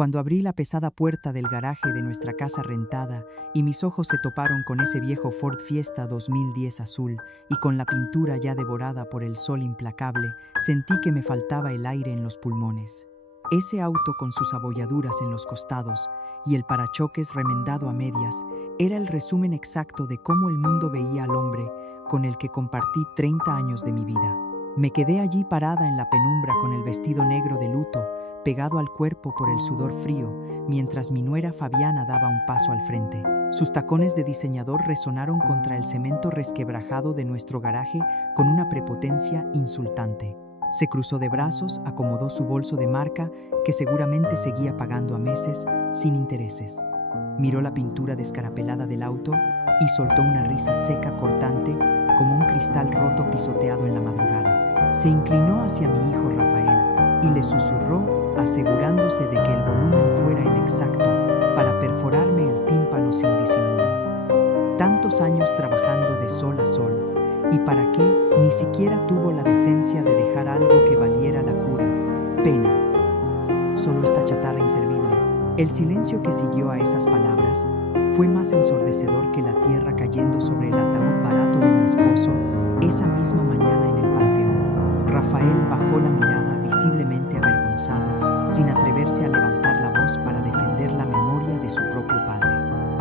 Cuando abrí la pesada puerta del garaje de nuestra casa rentada y mis ojos se toparon con ese viejo Ford Fiesta 2010 azul y con la pintura ya devorada por el sol implacable, sentí que me faltaba el aire en los pulmones. Ese auto con sus abolladuras en los costados y el parachoques remendado a medias era el resumen exacto de cómo el mundo veía al hombre con el que compartí 30 años de mi vida. Me quedé allí parada en la penumbra con el vestido negro de luto pegado al cuerpo por el sudor frío, mientras mi nuera Fabiana daba un paso al frente. Sus tacones de diseñador resonaron contra el cemento resquebrajado de nuestro garaje con una prepotencia insultante. Se cruzó de brazos, acomodó su bolso de marca, que seguramente seguía pagando a meses, sin intereses. Miró la pintura descarapelada del auto y soltó una risa seca cortante, como un cristal roto pisoteado en la madrugada. Se inclinó hacia mi hijo Rafael y le susurró, asegurándose de que el volumen fuera el exacto para perforarme el tímpano sin disimulo. Tantos años trabajando de sol a sol, ¿y para qué? Ni siquiera tuvo la decencia de dejar algo que valiera la cura. Pena. Solo esta chatarra inservible. El silencio que siguió a esas palabras fue más ensordecedor que la tierra cayendo sobre el ataúd barato de mi esposo esa misma mañana en el panteón. Rafael bajó la mirada visiblemente avergonzado, sin atreverse a levantar la voz para defender la memoria de su propio padre.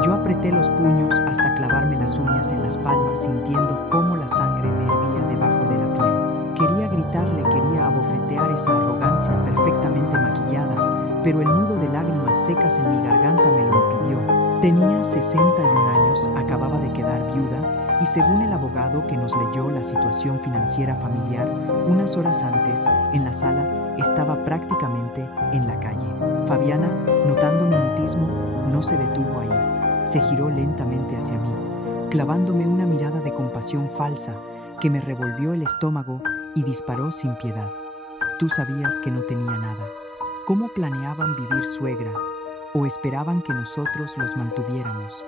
Yo apreté los puños hasta clavarme las uñas en las palmas, sintiendo cómo la sangre me hervía debajo de la piel. Quería gritarle, quería abofetear esa arrogancia perfectamente maquillada, pero el nudo de lágrimas secas en mi garganta me lo impidió. Tenía 61 años, acababa de quedar viuda, y según el abogado que nos leyó la situación financiera familiar unas horas antes, en la sala, estaba prácticamente en la calle. Fabiana, notando mi mutismo, no se detuvo ahí. Se giró lentamente hacia mí, clavándome una mirada de compasión falsa que me revolvió el estómago y disparó sin piedad. Tú sabías que no tenía nada. ¿Cómo planeaban vivir suegra? ¿O esperaban que nosotros los mantuviéramos?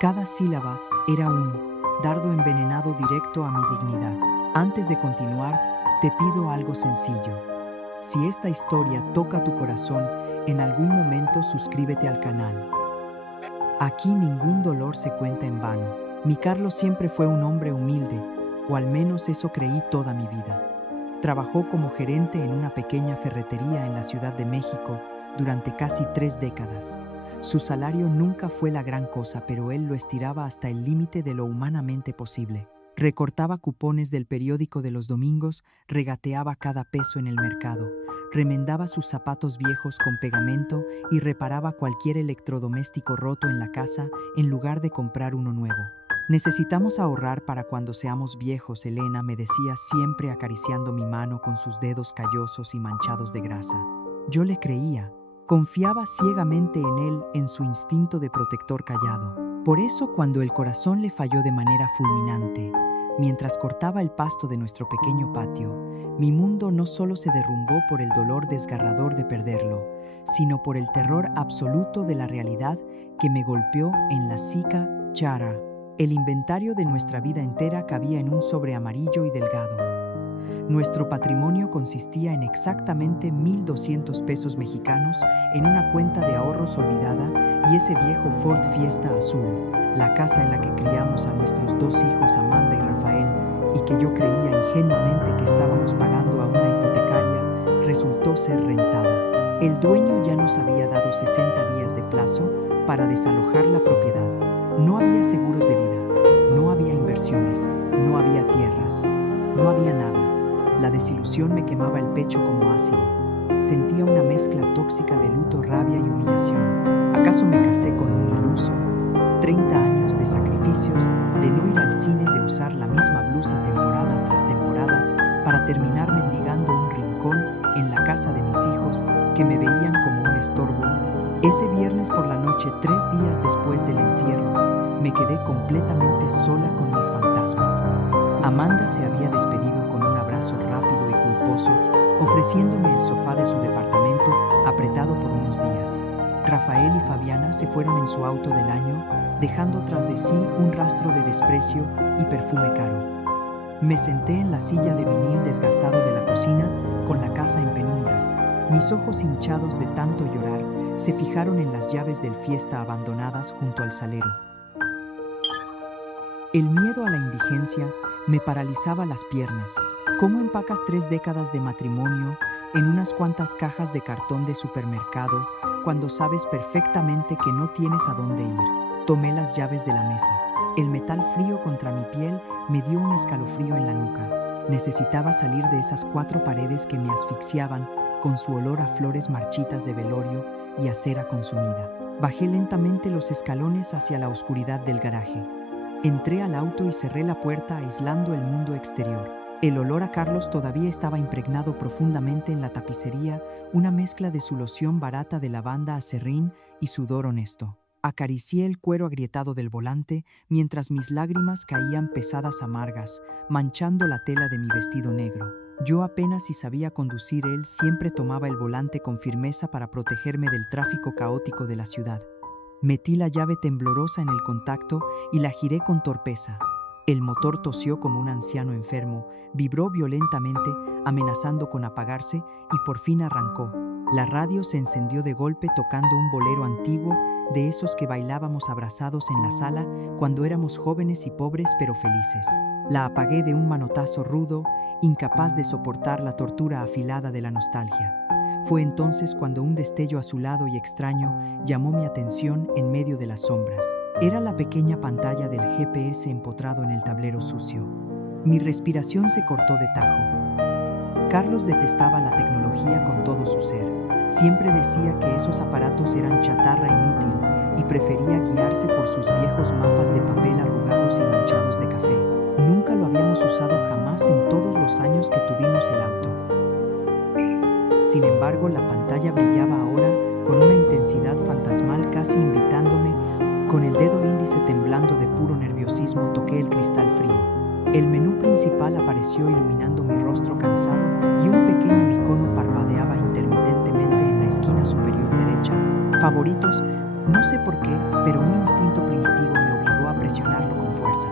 Cada sílaba era un dardo envenenado directo a mi dignidad. Antes de continuar, te pido algo sencillo. Si esta historia toca tu corazón, en algún momento suscríbete al canal. Aquí ningún dolor se cuenta en vano. Mi Carlos siempre fue un hombre humilde, o al menos eso creí toda mi vida. Trabajó como gerente en una pequeña ferretería en la Ciudad de México durante casi 3 décadas. Su salario nunca fue la gran cosa, pero él lo estiraba hasta el límite de lo humanamente posible. Recortaba cupones del periódico de los domingos, regateaba cada peso en el mercado, remendaba sus zapatos viejos con pegamento y reparaba cualquier electrodoméstico roto en la casa en lugar de comprar uno nuevo. Necesitamos ahorrar para cuando seamos viejos, Elena, me decía siempre acariciando mi mano con sus dedos callosos y manchados de grasa. Yo le creía. Confiaba ciegamente en él, en su instinto de protector callado. Por eso, cuando el corazón le falló de manera fulminante, mientras cortaba el pasto de nuestro pequeño patio, mi mundo no solo se derrumbó por el dolor desgarrador de perderlo, sino por el terror absoluto de la realidad que me golpeó en la sica chara. El inventario de nuestra vida entera cabía en un sobre amarillo y delgado. Nuestro patrimonio consistía en exactamente 1,200 pesos mexicanos en una cuenta de ahorros olvidada y ese viejo Ford Fiesta azul, la casa en la que criamos a nuestros 2 hijos, Amanda y Rafael, y que yo creía ingenuamente que estábamos pagando a una hipotecaria, resultó ser rentada. El dueño ya nos había dado 60 días de plazo para desalojar la propiedad. No había seguros de vida, no había inversiones, no había tierras, no había nada. La desilusión me quemaba el pecho como ácido. Sentía una mezcla tóxica de luto, rabia y humillación. ¿Acaso me casé con un iluso? 30 años de sacrificios, de no ir al cine, de usar la misma blusa temporada tras temporada, para terminar mendigando un rincón en la casa de mis hijos que me veían como un estorbo. Ese viernes por la noche, 3 días después del entierro, me quedé completamente sola con mis fantasmas. Amanda se había despedido con un abrazo rápido y culposo, ofreciéndome el sofá de su departamento apretado por unos días. Rafael y Fabiana se fueron en su auto del año, dejando tras de sí un rastro de desprecio y perfume caro. Me senté en la silla de vinil desgastado de la cocina, con la casa en penumbras, mis ojos hinchados de tanto llorar, se fijaron en las llaves del Fiesta abandonadas junto al salero. El miedo a la indigencia me paralizaba las piernas. ¿Cómo empacas 3 décadas de matrimonio en unas cuantas cajas de cartón de supermercado cuando sabes perfectamente que no tienes a dónde ir? Tomé las llaves de la mesa. El metal frío contra mi piel me dio un escalofrío en la nuca. Necesitaba salir de esas 4 paredes que me asfixiaban con su olor a flores marchitas de velorio y a cera consumida. Bajé lentamente los escalones hacia la oscuridad del garaje. Entré al auto y cerré la puerta aislando el mundo exterior. El olor a Carlos todavía estaba impregnado profundamente en la tapicería, una mezcla de su loción barata de lavanda a serrín y sudor honesto. Acaricié el cuero agrietado del volante mientras mis lágrimas caían pesadas amargas, manchando la tela de mi vestido negro. Yo apenas si sabía conducir, él siempre tomaba el volante con firmeza para protegerme del tráfico caótico de la ciudad. Metí la llave temblorosa en el contacto y la giré con torpeza. El motor tosió como un anciano enfermo, vibró violentamente, amenazando con apagarse, y por fin arrancó. La radio se encendió de golpe tocando un bolero antiguo, de esos que bailábamos abrazados en la sala cuando éramos jóvenes y pobres pero felices. La apagué de un manotazo rudo, incapaz de soportar la tortura afilada de la nostalgia. Fue entonces cuando un destello azulado y extraño llamó mi atención en medio de las sombras. Era la pequeña pantalla del GPS empotrado en el tablero sucio. Mi respiración se cortó de tajo. Carlos detestaba la tecnología con todo su ser. Siempre decía que esos aparatos eran chatarra inútil y prefería guiarse por sus viejos mapas de papel arrugados y manchados de café. Nunca lo habíamos usado jamás en todos los años que tuvimos el auto. Sin embargo, la pantalla brillaba ahora con una intensidad fantasmal, casi invitándome. Con el dedo índice temblando de puro nerviosismo, toqué el cristal frío. El menú principal apareció iluminando mi rostro cansado y un pequeño icono parpadeaba intermitentemente en la esquina superior derecha. Favoritos, no sé por qué, pero un instinto primitivo me obligó a presionarlo con fuerza.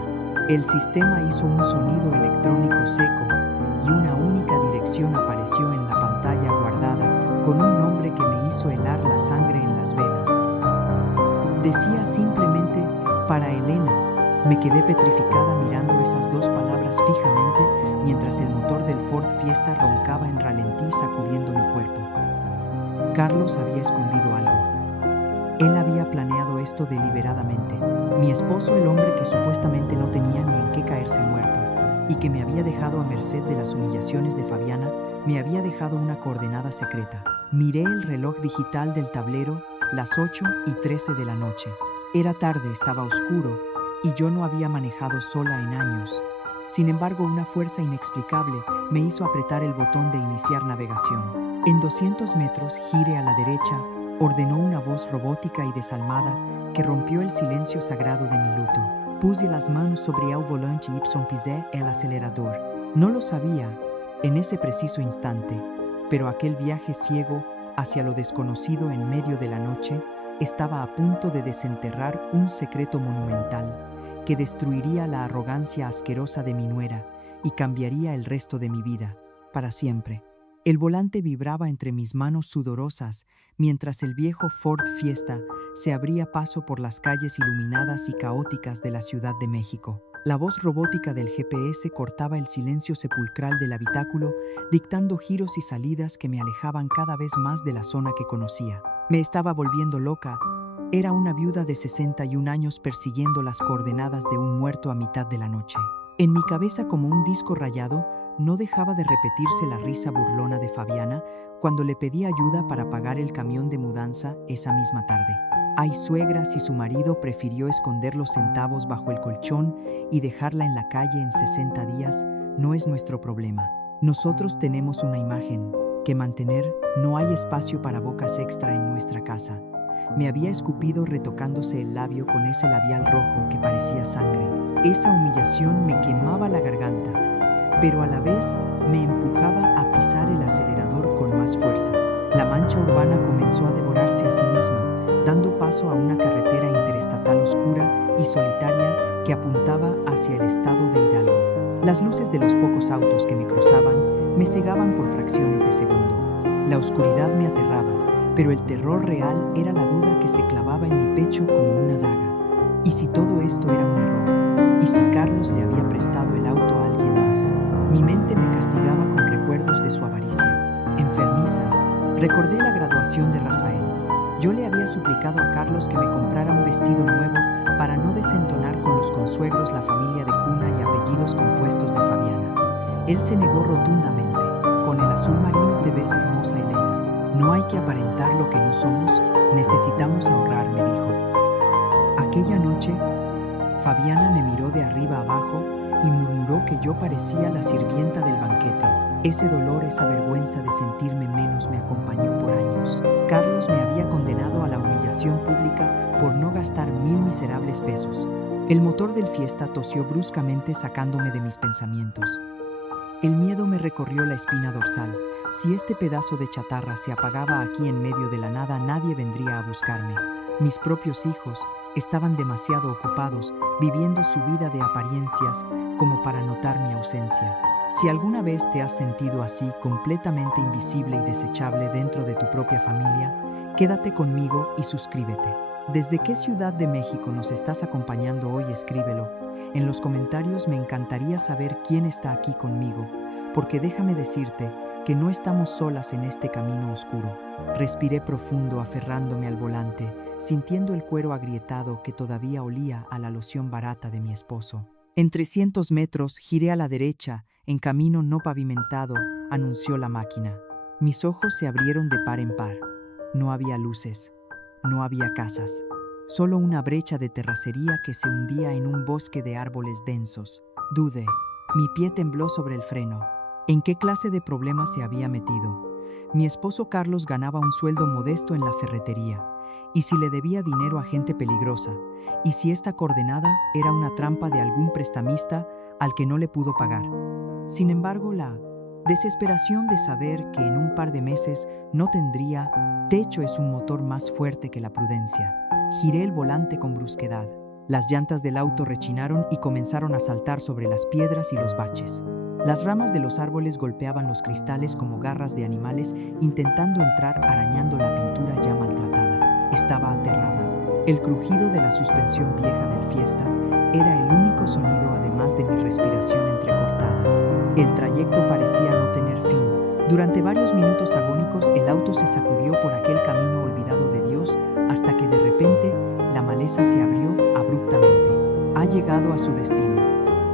El sistema hizo un sonido electrónico seco y una única dirección apareció en la pantalla guardada con un nombre que me hizo helar la sangre en las venas. Decía simplemente, para Elena. Me quedé petrificada mirando esas 2 palabras fijamente mientras el motor del Ford Fiesta roncaba en ralentí sacudiendo mi cuerpo. Carlos había escondido algo. Él había planeado esto deliberadamente. Mi esposo, el hombre que supuestamente no tenía ni en qué caerse muerto y que me había dejado a merced de las humillaciones de Fabiana, me había dejado una coordenada secreta. Miré el reloj digital del tablero, las 8:13 de la noche. Era tarde, estaba oscuro, y yo no había manejado sola en años. Sin embargo, una fuerza inexplicable me hizo apretar el botón de iniciar navegación. En 200 metros, gire a la derecha, ordenó una voz robótica y desalmada que rompió el silencio sagrado de mi luto. Puse las manos sobre el volante y pisé el acelerador. No lo sabía en ese preciso instante, pero aquel viaje ciego hacia lo desconocido en medio de la noche estaba a punto de desenterrar un secreto monumental que destruiría la arrogancia asquerosa de mi nuera y cambiaría el resto de mi vida, para siempre. El volante vibraba entre mis manos sudorosas mientras el viejo Ford Fiesta se abría paso por las calles iluminadas y caóticas de la Ciudad de México. La voz robótica del GPS cortaba el silencio sepulcral del habitáculo, dictando giros y salidas que me alejaban cada vez más de la zona que conocía. Me estaba volviendo loca. Era una viuda de 61 años persiguiendo las coordenadas de un muerto a mitad de la noche. En mi cabeza, como un disco rayado, no dejaba de repetirse la risa burlona de Fabiana cuando le pedí ayuda para pagar el camión de mudanza esa misma tarde. Ay, suegra, si su marido prefirió esconder los centavos bajo el colchón y dejarla en la calle en 60 días, no es nuestro problema. Nosotros tenemos una imagen que mantener, no hay espacio para bocas extra en nuestra casa. Me había escupido retocándose el labio con ese labial rojo que parecía sangre. Esa humillación me quemaba la garganta, pero a la vez me empujaba a pisar el acelerador con más fuerza. La mancha urbana comenzó a devorarse a sí misma, dando paso a una carretera interestatal oscura y solitaria que apuntaba hacia el estado de Hidalgo. Las luces de los pocos autos que me cruzaban me cegaban por fracciones de segundo. La oscuridad me aterraba, pero el terror real era la duda que se clavaba en mi pecho como una daga. ¿Y si todo esto era un error? ¿Y si Carlos le había prestado el auto a alguien más? Mi mente me castigaba con recuerdos de su avaricia. Enfermiza, recordé la graduación de Rafael. Yo le había suplicado a Carlos que me comprara un vestido nuevo para no desentonar con los consuegros la familia de cuna y apellidos compuestos de Fabiana. Él se negó rotundamente. Con el azul marino te ves hermosa, Elena. No hay que aparentar lo que no somos, necesitamos ahorrar, me dijo. Aquella noche, Fabiana me miró de arriba abajo y murmuró que yo parecía la sirvienta del banquete. Ese dolor, esa vergüenza de sentirme menos me acompañó por años. Carlos me había condenado a la humillación pública por no gastar 1,000 miserables pesos. El motor del Fiesta tosió bruscamente sacándome de mis pensamientos. El miedo me recorrió la espina dorsal. Si este pedazo de chatarra se apagaba aquí en medio de la nada, nadie vendría a buscarme. Mis propios hijos estaban demasiado ocupados viviendo su vida de apariencias como para notar mi ausencia. Si alguna vez te has sentido así, completamente invisible y desechable dentro de tu propia familia, quédate conmigo y suscríbete. ¿Desde qué ciudad de México nos estás acompañando hoy? Escríbelo. En los comentarios me encantaría saber quién está aquí conmigo, porque déjame decirte que no estamos solas en este camino oscuro. Respiré profundo aferrándome al volante, sintiendo el cuero agrietado que todavía olía a la loción barata de mi esposo. En 300 metros giré a la derecha, en camino no pavimentado, anunció la máquina. Mis ojos se abrieron de par en par. No había luces, no había casas, solo una brecha de terracería que se hundía en un bosque de árboles densos. Dudé, mi pie tembló sobre el freno. ¿En qué clase de problema se había metido? Mi esposo Carlos ganaba un sueldo modesto en la ferretería. ¿Y si le debía dinero a gente peligrosa? ¿Y si esta coordenada era una trampa de algún prestamista al que no le pudo pagar? Sin embargo, la desesperación de saber que en un par de meses no tendría techo es un motor más fuerte que la prudencia. Giré el volante con brusquedad. Las llantas del auto rechinaron y comenzaron a saltar sobre las piedras y los baches. Las ramas de los árboles golpeaban los cristales como garras de animales, intentando entrar arañando la pintura ya maltratada. Estaba aterrada. El crujido de la suspensión vieja del Fiesta era el único sonido, además de mi respiración entrecortada. El trayecto parecía no tener fin. Durante varios minutos agónicos, el auto se sacudió por aquel camino olvidado de Dios, hasta que de repente la maleza se abrió abruptamente. Ha llegado a su destino,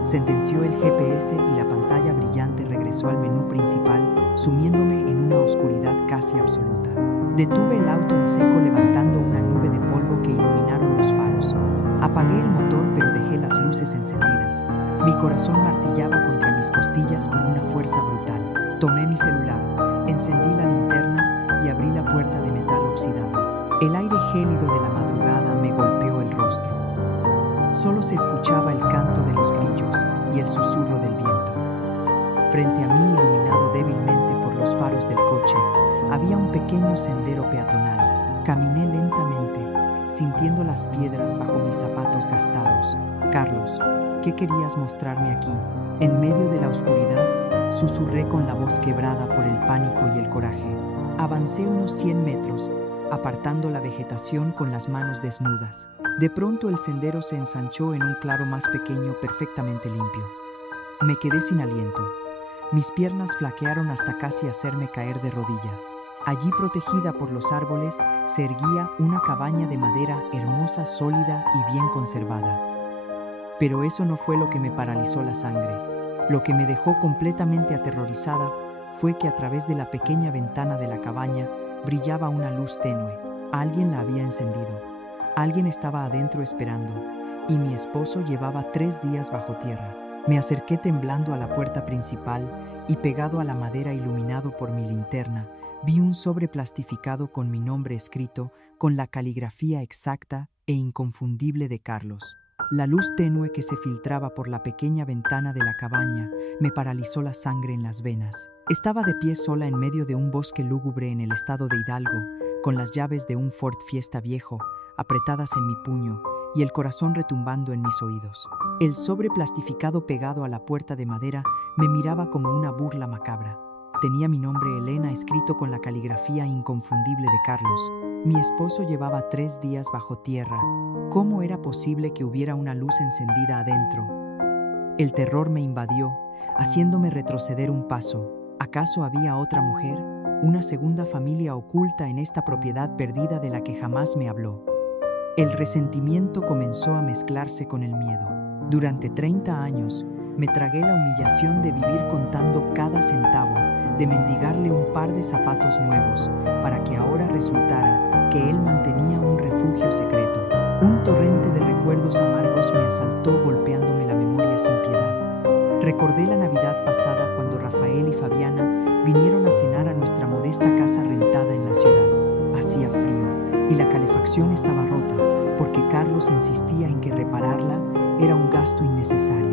sentenció el GPS, y la pantalla brillante regresó al menú principal, sumiéndome en una oscuridad casi absoluta. Detuve el auto en seco, levantando una nube de polvo que iluminaron los faros. Apagué el motor, pero dejé las luces encendidas. Mi corazón martillaba contra mis costillas con una fuerza brutal. Tomé mi celular, encendí la linterna y abrí la puerta de metal oxidado. El aire gélido de la madrugada me golpeó el rostro. Solo se escuchaba el canto de los grillos y el susurro del viento. Frente a mí, iluminado débilmente por los faros del coche, había un pequeño sendero peatonal. Caminé lentamente, sintiendo las piedras bajo mis zapatos gastados. Carlos, ¿qué querías mostrarme aquí? En medio de la oscuridad, susurré con la voz quebrada por el pánico y el coraje. Avancé unos 100 metros, apartando la vegetación con las manos desnudas. De pronto el sendero se ensanchó en un claro más pequeño, perfectamente limpio. Me quedé sin aliento. Mis piernas flaquearon hasta casi hacerme caer de rodillas. Allí, protegida por los árboles, se erguía una cabaña de madera hermosa, sólida y bien conservada. Pero eso no fue lo que me paralizó la sangre. Lo que me dejó completamente aterrorizada fue que a través de la pequeña ventana de la cabaña brillaba una luz tenue. Alguien la había encendido. Alguien estaba adentro esperando, y mi esposo llevaba 3 días bajo tierra. Me acerqué temblando a la puerta principal y, pegado a la madera iluminado por mi linterna, vi un sobre plastificado con mi nombre escrito con la caligrafía exacta e inconfundible de Carlos. La luz tenue que se filtraba por la pequeña ventana de la cabaña me paralizó la sangre en las venas. Estaba de pie sola en medio de un bosque lúgubre en el estado de Hidalgo, con las llaves de un Ford Fiesta viejo apretadas en mi puño y el corazón retumbando en mis oídos. El sobre plastificado pegado a la puerta de madera me miraba como una burla macabra. Tenía mi nombre Elena escrito con la caligrafía inconfundible de Carlos. Mi esposo llevaba 3 días bajo tierra. ¿Cómo era posible que hubiera una luz encendida adentro? El terror me invadió, haciéndome retroceder un paso. ¿Acaso había otra mujer? Una segunda familia oculta en esta propiedad perdida de la que jamás me habló. El resentimiento comenzó a mezclarse con el miedo. Durante 30 años, me tragué la humillación de vivir contando cada centavo, de mendigarle un par de zapatos nuevos, para que ahora resultara que él mantenía un refugio secreto. Un torrente de recuerdos amargos me asaltó golpeándome la memoria sin piedad. Recordé la Navidad pasada cuando Rafael y Fabiana vinieron a cenar a nuestra modesta casa rentada en la ciudad. Hacía frío y la calefacción estaba rota, porque Carlos insistía en que repararla era un gasto innecesario.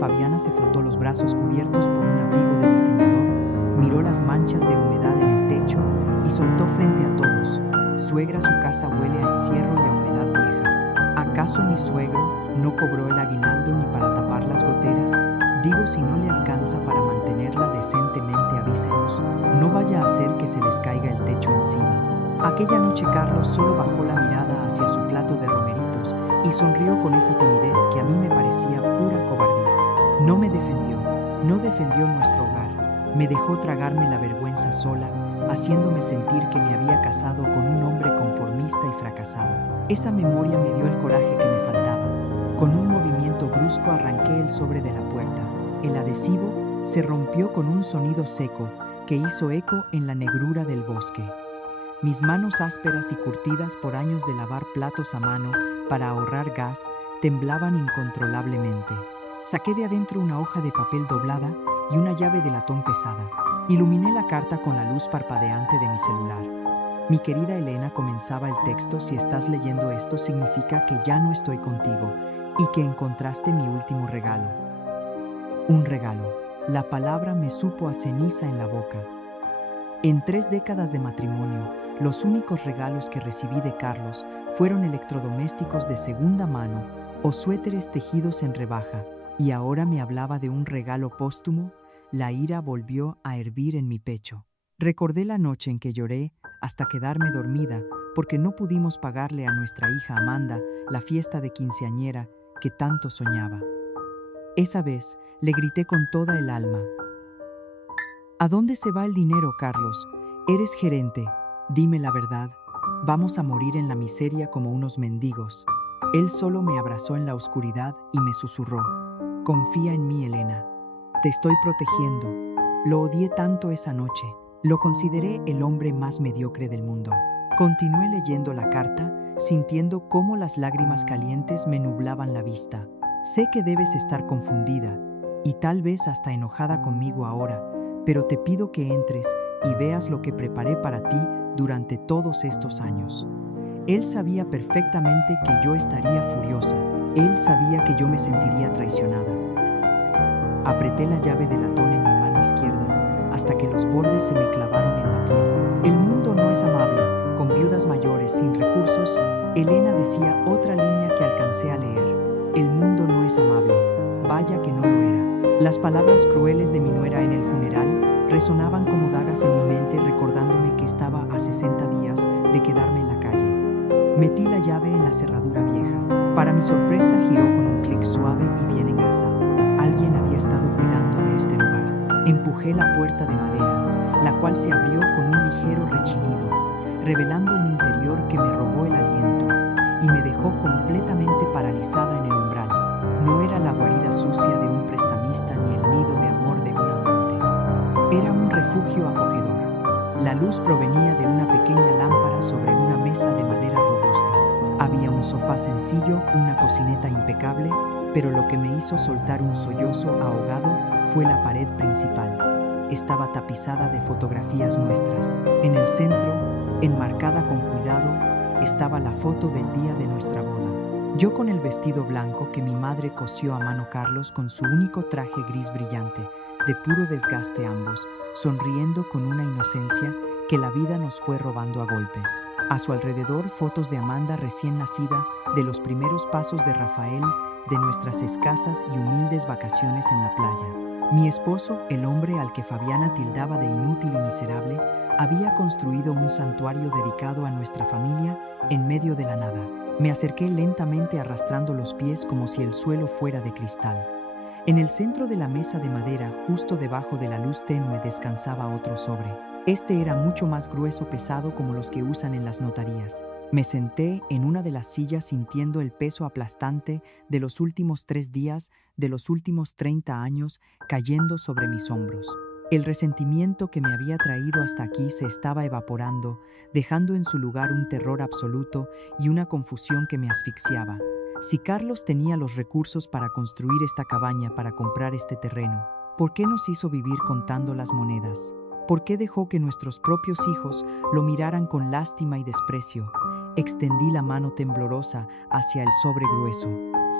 Fabiana se frotó los brazos cubiertos por un abrigo de diseñador, miró las manchas de humedad en el techo y soltó frente a todos: suegra, su casa huele a encierro y a humedad vieja. ¿Acaso mi suegro no cobró el aguinaldo ni para tapar las goteras? Digo, si no le alcanza para mantenerla decentemente, avísenos. No vaya a hacer que se les caiga el techo encima. Aquella noche Carlos solo bajó la mirada hacia su plato de romeritos y sonrió con esa timidez que a mí me parecía pura cobardía. No me defendió, no defendió nuestro hogar. Me dejó tragarme la vergüenza sola, haciéndome sentir que me había casado con un hombre conformista y fracasado. Esa memoria me dio el coraje que me faltaba. Con un movimiento brusco arranqué el sobre de la puerta. El adhesivo se rompió con un sonido seco que hizo eco en la negrura del bosque. Mis manos ásperas y curtidas por años de lavar platos a mano para ahorrar gas temblaban incontrolablemente. Saqué de adentro una hoja de papel doblada y una llave de latón pesada. Iluminé la carta con la luz parpadeante de mi celular. Mi querida Elena, comenzaba el texto: si estás leyendo esto, significa que ya no estoy contigo y que encontraste mi último regalo. Un regalo. La palabra me supo a ceniza en la boca. En 3 décadas de matrimonio, los únicos regalos que recibí de Carlos fueron electrodomésticos de segunda mano o suéteres tejidos en rebaja, y ahora me hablaba de un regalo póstumo. La ira volvió a hervir en mi pecho. Recordé la noche en que lloré hasta quedarme dormida porque no pudimos pagarle a nuestra hija Amanda la fiesta de quinceañera que tanto soñaba. Esa vez le grité con toda el alma: ¿a dónde se va el dinero, Carlos? Eres gerente, dime la verdad. Vamos a morir en la miseria como unos mendigos. Él solo me abrazó en la oscuridad y me susurró: confía en mí, Elena. Te estoy protegiendo. Lo odié tanto esa noche. Lo consideré el hombre más mediocre del mundo. Continué leyendo la carta, sintiendo cómo las lágrimas calientes me nublaban la vista. Sé que debes estar confundida y tal vez hasta enojada conmigo ahora, pero te pido que entres y veas lo que preparé para ti durante todos estos años. Él sabía perfectamente que yo estaría furiosa. Él sabía que yo me sentiría traicionada. Apreté la llave de latón en mi mano izquierda hasta que los bordes se me clavaron en la piel. El mundo no es amable con viudas mayores sin recursos. Elena decía otra línea que alcancé a leer. El mundo no es amable. Vaya que no lo era. Las palabras crueles de mi nuera en el funeral resonaban como dagas en mi mente, recordándome que estaba a 60 días de quedarme en la calle. Metí la llave en la cerradura vieja. Para mi sorpresa, giró con un clic suave y bien engrasado. Alguien había estado cuidando de este lugar. Empujé la puerta de madera, la cual se abrió con un ligero rechinido, revelando un interior que me robó el aliento y me dejó completamente paralizada en el umbral. No era la guarida sucia de un prestamista ni el nido de amor de un amante. Era un refugio acogedor. La luz provenía de una pequeña lámpara sobre una mesa de madera robusta. Había un sofá sencillo, una cocineta impecable, pero lo que me hizo soltar un sollozo ahogado fue la pared principal. Estaba tapizada de fotografías nuestras. En el centro, enmarcada con cuidado, estaba la foto del día de nuestra boda. Yo con el vestido blanco que mi madre cosió a mano, Carlos con su único traje gris brillante, de puro desgaste ambos, sonriendo con una inocencia que la vida nos fue robando a golpes. A su alrededor, fotos de Amanda recién nacida, de los primeros pasos de Rafael, de nuestras escasas y humildes vacaciones en la playa. Mi esposo, el hombre al que Fabiana tildaba de inútil y miserable, había construido un santuario dedicado a nuestra familia en medio de la nada. Me acerqué lentamente arrastrando los pies como si el suelo fuera de cristal. En el centro de la mesa de madera, justo debajo de la luz tenue, descansaba otro sobre. Este era mucho más grueso, pesado, como los que usan en las notarías. Me senté en una de las sillas sintiendo el peso aplastante de los últimos 3 días, de los últimos 30 años, cayendo sobre mis hombros. El resentimiento que me había traído hasta aquí se estaba evaporando, dejando en su lugar un terror absoluto y una confusión que me asfixiaba. Si Carlos tenía los recursos para construir esta cabaña, para comprar este terreno, ¿por qué nos hizo vivir contando las monedas? ¿Por qué dejó que nuestros propios hijos lo miraran con lástima y desprecio? Extendí la mano temblorosa hacia el sobre grueso.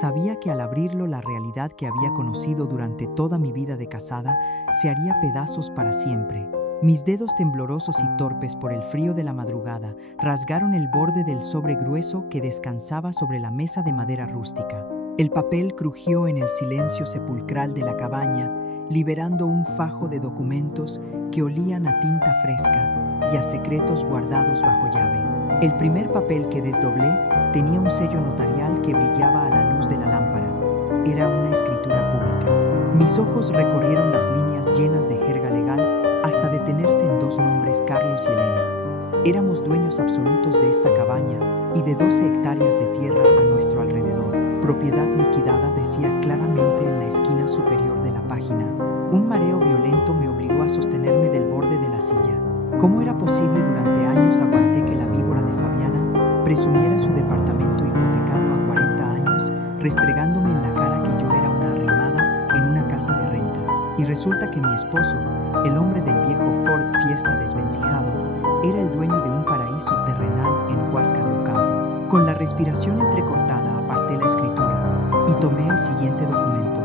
Sabía que al abrirlo la realidad que había conocido durante toda mi vida de casada se haría pedazos para siempre. Mis dedos temblorosos y torpes por el frío de la madrugada rasgaron el borde del sobre grueso que descansaba sobre la mesa de madera rústica. El papel crujió en el silencio sepulcral de la cabaña, liberando un fajo de documentos que olían a tinta fresca y a secretos guardados bajo llave. El primer papel que desdoblé tenía un sello notarial que brillaba a la luz de la lámpara. Era una escritura pública. Mis ojos recorrieron las líneas llenas de jerga legal hasta detenerse en 2 nombres: Carlos y Elena. Éramos dueños absolutos de esta cabaña y de 12 hectáreas de tierra a nuestro alrededor. Propiedad liquidada, decía claramente en la esquina superior de la página. Un mareo violento me obligó a sostenerme del borde de la silla. ¿Cómo era posible? Durante años aguanté que la víbora de Fabiana presumiera su departamento hipotecado a 40 años, restregándome en la cara que yo era una arrimada en una casa de renta. Y resulta que mi esposo, el hombre del viejo Ford Fiesta desvencijado, era el dueño de un paraíso terrenal en Huasca de Ocampo. Con la respiración entrecortada aparté la escritura y tomé el siguiente documento.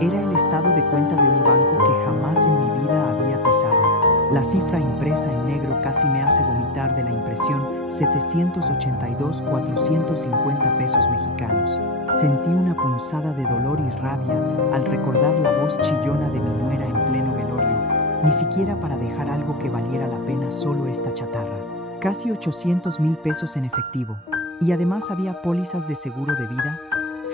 Era el estado de cuenta de un banco que jamás en mi vida había pisado. La cifra impresa en negro casi me hace vomitar de la impresión: 782,450 pesos mexicanos. Sentí una punzada de dolor y rabia al recordar la voz chillona de mi nuera en pleno velorio, ni siquiera para dejar algo que valiera la pena, solo esta chatarra. Casi 800,000 pesos en efectivo. Y además había pólizas de seguro de vida,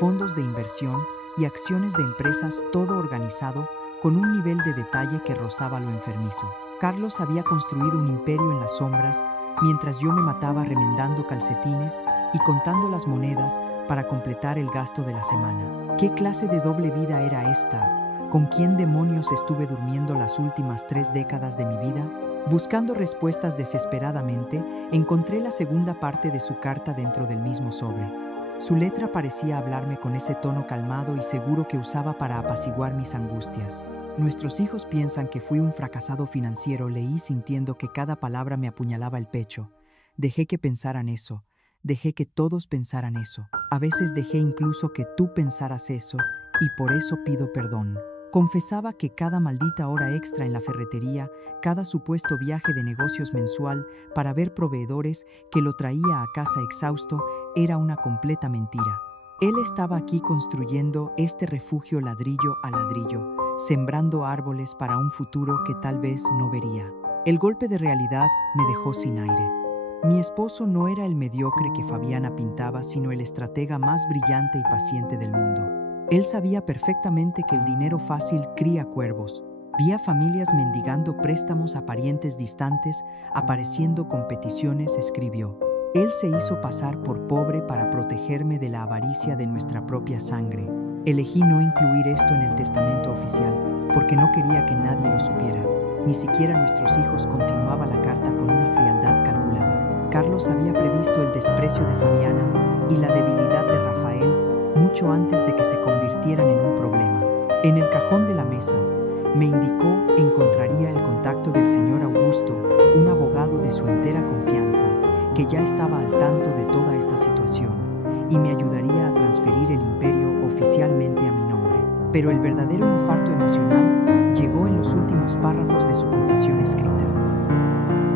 fondos de inversión y acciones de empresas, todo organizado con un nivel de detalle que rozaba lo enfermizo. Carlos había construido un imperio en las sombras, mientras yo me mataba remendando calcetines y contando las monedas para completar el gasto de la semana. ¿Qué clase de doble vida era esta? ¿Con quién demonios estuve durmiendo las últimas 3 décadas de mi vida? Buscando respuestas desesperadamente, encontré la segunda parte de su carta dentro del mismo sobre. Su letra parecía hablarme con ese tono calmado y seguro que usaba para apaciguar mis angustias. Nuestros hijos piensan que fui un fracasado financiero, leí sintiendo que cada palabra me apuñalaba el pecho. Dejé que pensaran eso. Dejé que todos pensaran eso. A veces dejé incluso que tú pensaras eso, y por eso pido perdón. Confesaba que cada maldita hora extra en la ferretería, cada supuesto viaje de negocios mensual para ver proveedores que lo traía a casa exhausto, era una completa mentira. Él estaba aquí construyendo este refugio ladrillo a ladrillo, sembrando árboles para un futuro que tal vez no vería. El golpe de realidad me dejó sin aire. Mi esposo no era el mediocre que Fabiana pintaba, sino el estratega más brillante y paciente del mundo. Él sabía perfectamente que el dinero fácil cría cuervos. Vi a familias mendigando préstamos a parientes distantes, apareciendo competiciones, escribió. Él se hizo pasar por pobre para protegerme de la avaricia de nuestra propia sangre. Elegí no incluir esto en el testamento oficial, porque no quería que nadie lo supiera. Ni siquiera nuestros hijos. Continuaba la carta con una frialdad calculada. Carlos había previsto el desprecio de Fabiana y la debilidad de Rafael mucho antes de que se convirtieran en un problema. En el cajón de la mesa, me indicó encontraría el contacto del señor Augusto, un abogado de su entera confianza, que ya estaba al tanto de toda esta situación, y me ayudaría a transferir el imperio oficialmente a mi nombre. Pero el verdadero infarto emocional llegó en los últimos párrafos de su confesión escrita.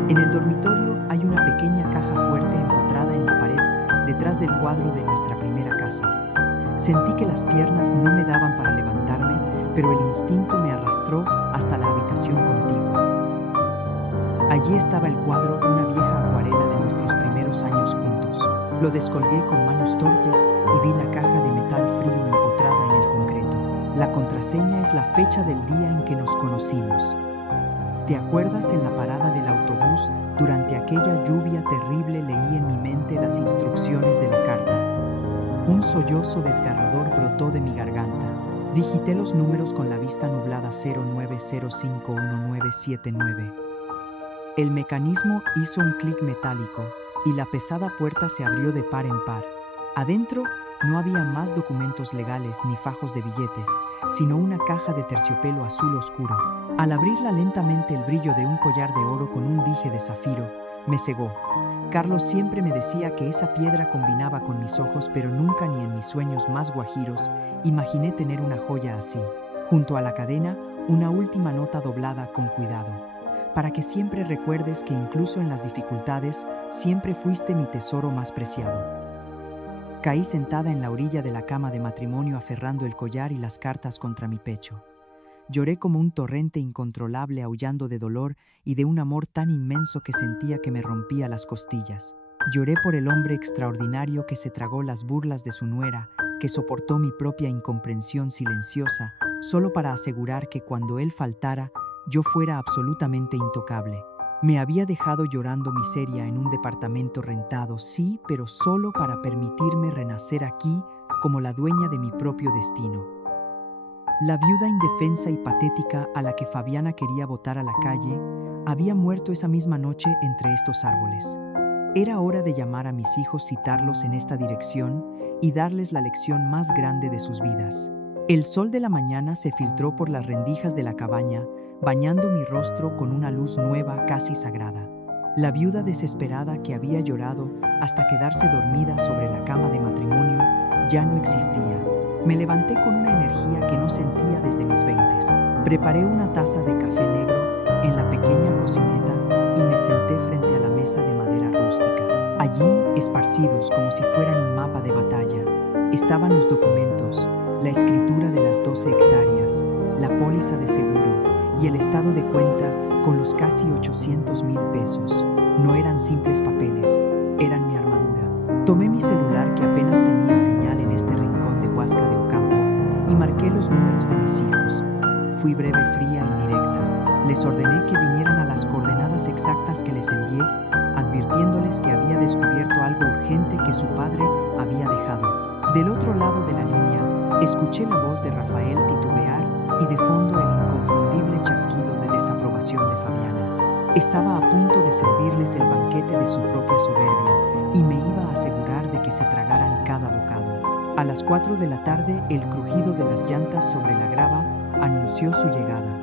En el dormitorio hay una pequeña caja fuerte empotrada en la pared, detrás del cuadro de nuestra primera casa. Sentí que las piernas no me daban para levantarme, pero el instinto me arrastró hasta la habitación contigua. Allí estaba el cuadro, una vieja acuarela de nuestros primeros años juntos. Lo descolgué con manos torpes y vi la caja de metal frío empotrada en el concreto. La contraseña es la fecha del día en que nos conocimos. ¿Te acuerdas? En la parada del autobús, durante aquella lluvia terrible, leí en mi mente las instrucciones de la carta. Un sollozo desgarrador brotó de mi garganta. Digité los números con la vista nublada: 09051979. El mecanismo hizo un clic metálico y la pesada puerta se abrió de par en par. Adentro no había más documentos legales ni fajos de billetes, sino una caja de terciopelo azul oscuro. Al abrirla lentamente, el brillo de un collar de oro con un dije de zafiro me cegó. Carlos siempre me decía que esa piedra combinaba con mis ojos, pero nunca, ni en mis sueños más guajiros, imaginé tener una joya así. Junto a la cadena, una última nota doblada con cuidado, para que siempre recuerdes que incluso en las dificultades, siempre fuiste mi tesoro más preciado. Caí sentada en la orilla de la cama de matrimonio, aferrando el collar y las cartas contra mi pecho. Lloré como un torrente incontrolable, aullando de dolor y de un amor tan inmenso que sentía que me rompía las costillas. Lloré por el hombre extraordinario que se tragó las burlas de su nuera, que soportó mi propia incomprensión silenciosa, solo para asegurar que cuando él faltara, yo fuera absolutamente intocable. Me había dejado llorando miseria en un departamento rentado, sí, pero solo para permitirme renacer aquí como la dueña de mi propio destino. La viuda indefensa y patética a la que Fabiana quería botar a la calle había muerto esa misma noche entre estos árboles. Era hora de llamar a mis hijos, citarlos en esta dirección y darles la lección más grande de sus vidas. El sol de la mañana se filtró por las rendijas de la cabaña, bañando mi rostro con una luz nueva, casi sagrada. La viuda desesperada que había llorado hasta quedarse dormida sobre la cama de matrimonio ya no existía. Me levanté con una energía que no sentía desde mis 20s. Preparé una taza de café negro en la pequeña cocineta y me senté frente a la mesa de madera rústica. Allí, esparcidos como si fueran un mapa de batalla, estaban los documentos, la escritura de las 12 hectáreas, la póliza de seguro y el estado de cuenta con los casi 800,000 pesos. No eran simples papeles, eran mi armadura. Tomé mi celular, que apenas tenía señal en este rincón de Huasca de Ocampo, y marqué los números de mis hijos. Fui breve, fría y directa. Les ordené que vinieran a las coordenadas exactas que les envié, advirtiéndoles que había descubierto algo urgente que su padre había dejado. Del otro lado de la línea, escuché la voz de Rafael titubear y de fondo el inconfundible chasquido de desaprobación de Fabiana. Estaba a punto de servirles el banquete de su propia soberbia y me iba a asegurar de que se tragaran cada bocado. A las 4 de la tarde, el crujido de las llantas sobre la grava anunció su llegada.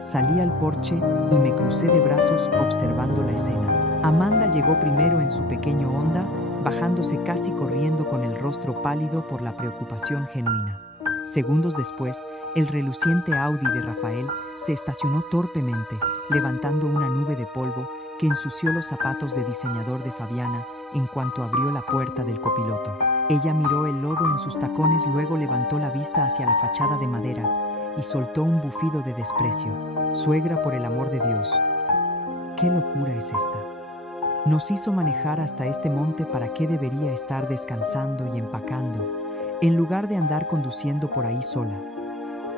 Salí al porche y me crucé de brazos observando la escena. Amanda llegó primero en su pequeño Honda, bajándose casi corriendo con el rostro pálido por la preocupación genuina. Segundos después, el reluciente Audi de Rafael se estacionó torpemente, levantando una nube de polvo que ensució los zapatos de diseñador de Fabiana en cuanto abrió la puerta del copiloto. Ella miró el lodo en sus tacones, luego levantó la vista hacia la fachada de madera y soltó un bufido de desprecio. Suegra, por el amor de Dios, ¿qué locura es esta? Nos hizo manejar hasta este monte. ¿Para qué debería estar descansando y empacando, en lugar de andar conduciendo por ahí sola?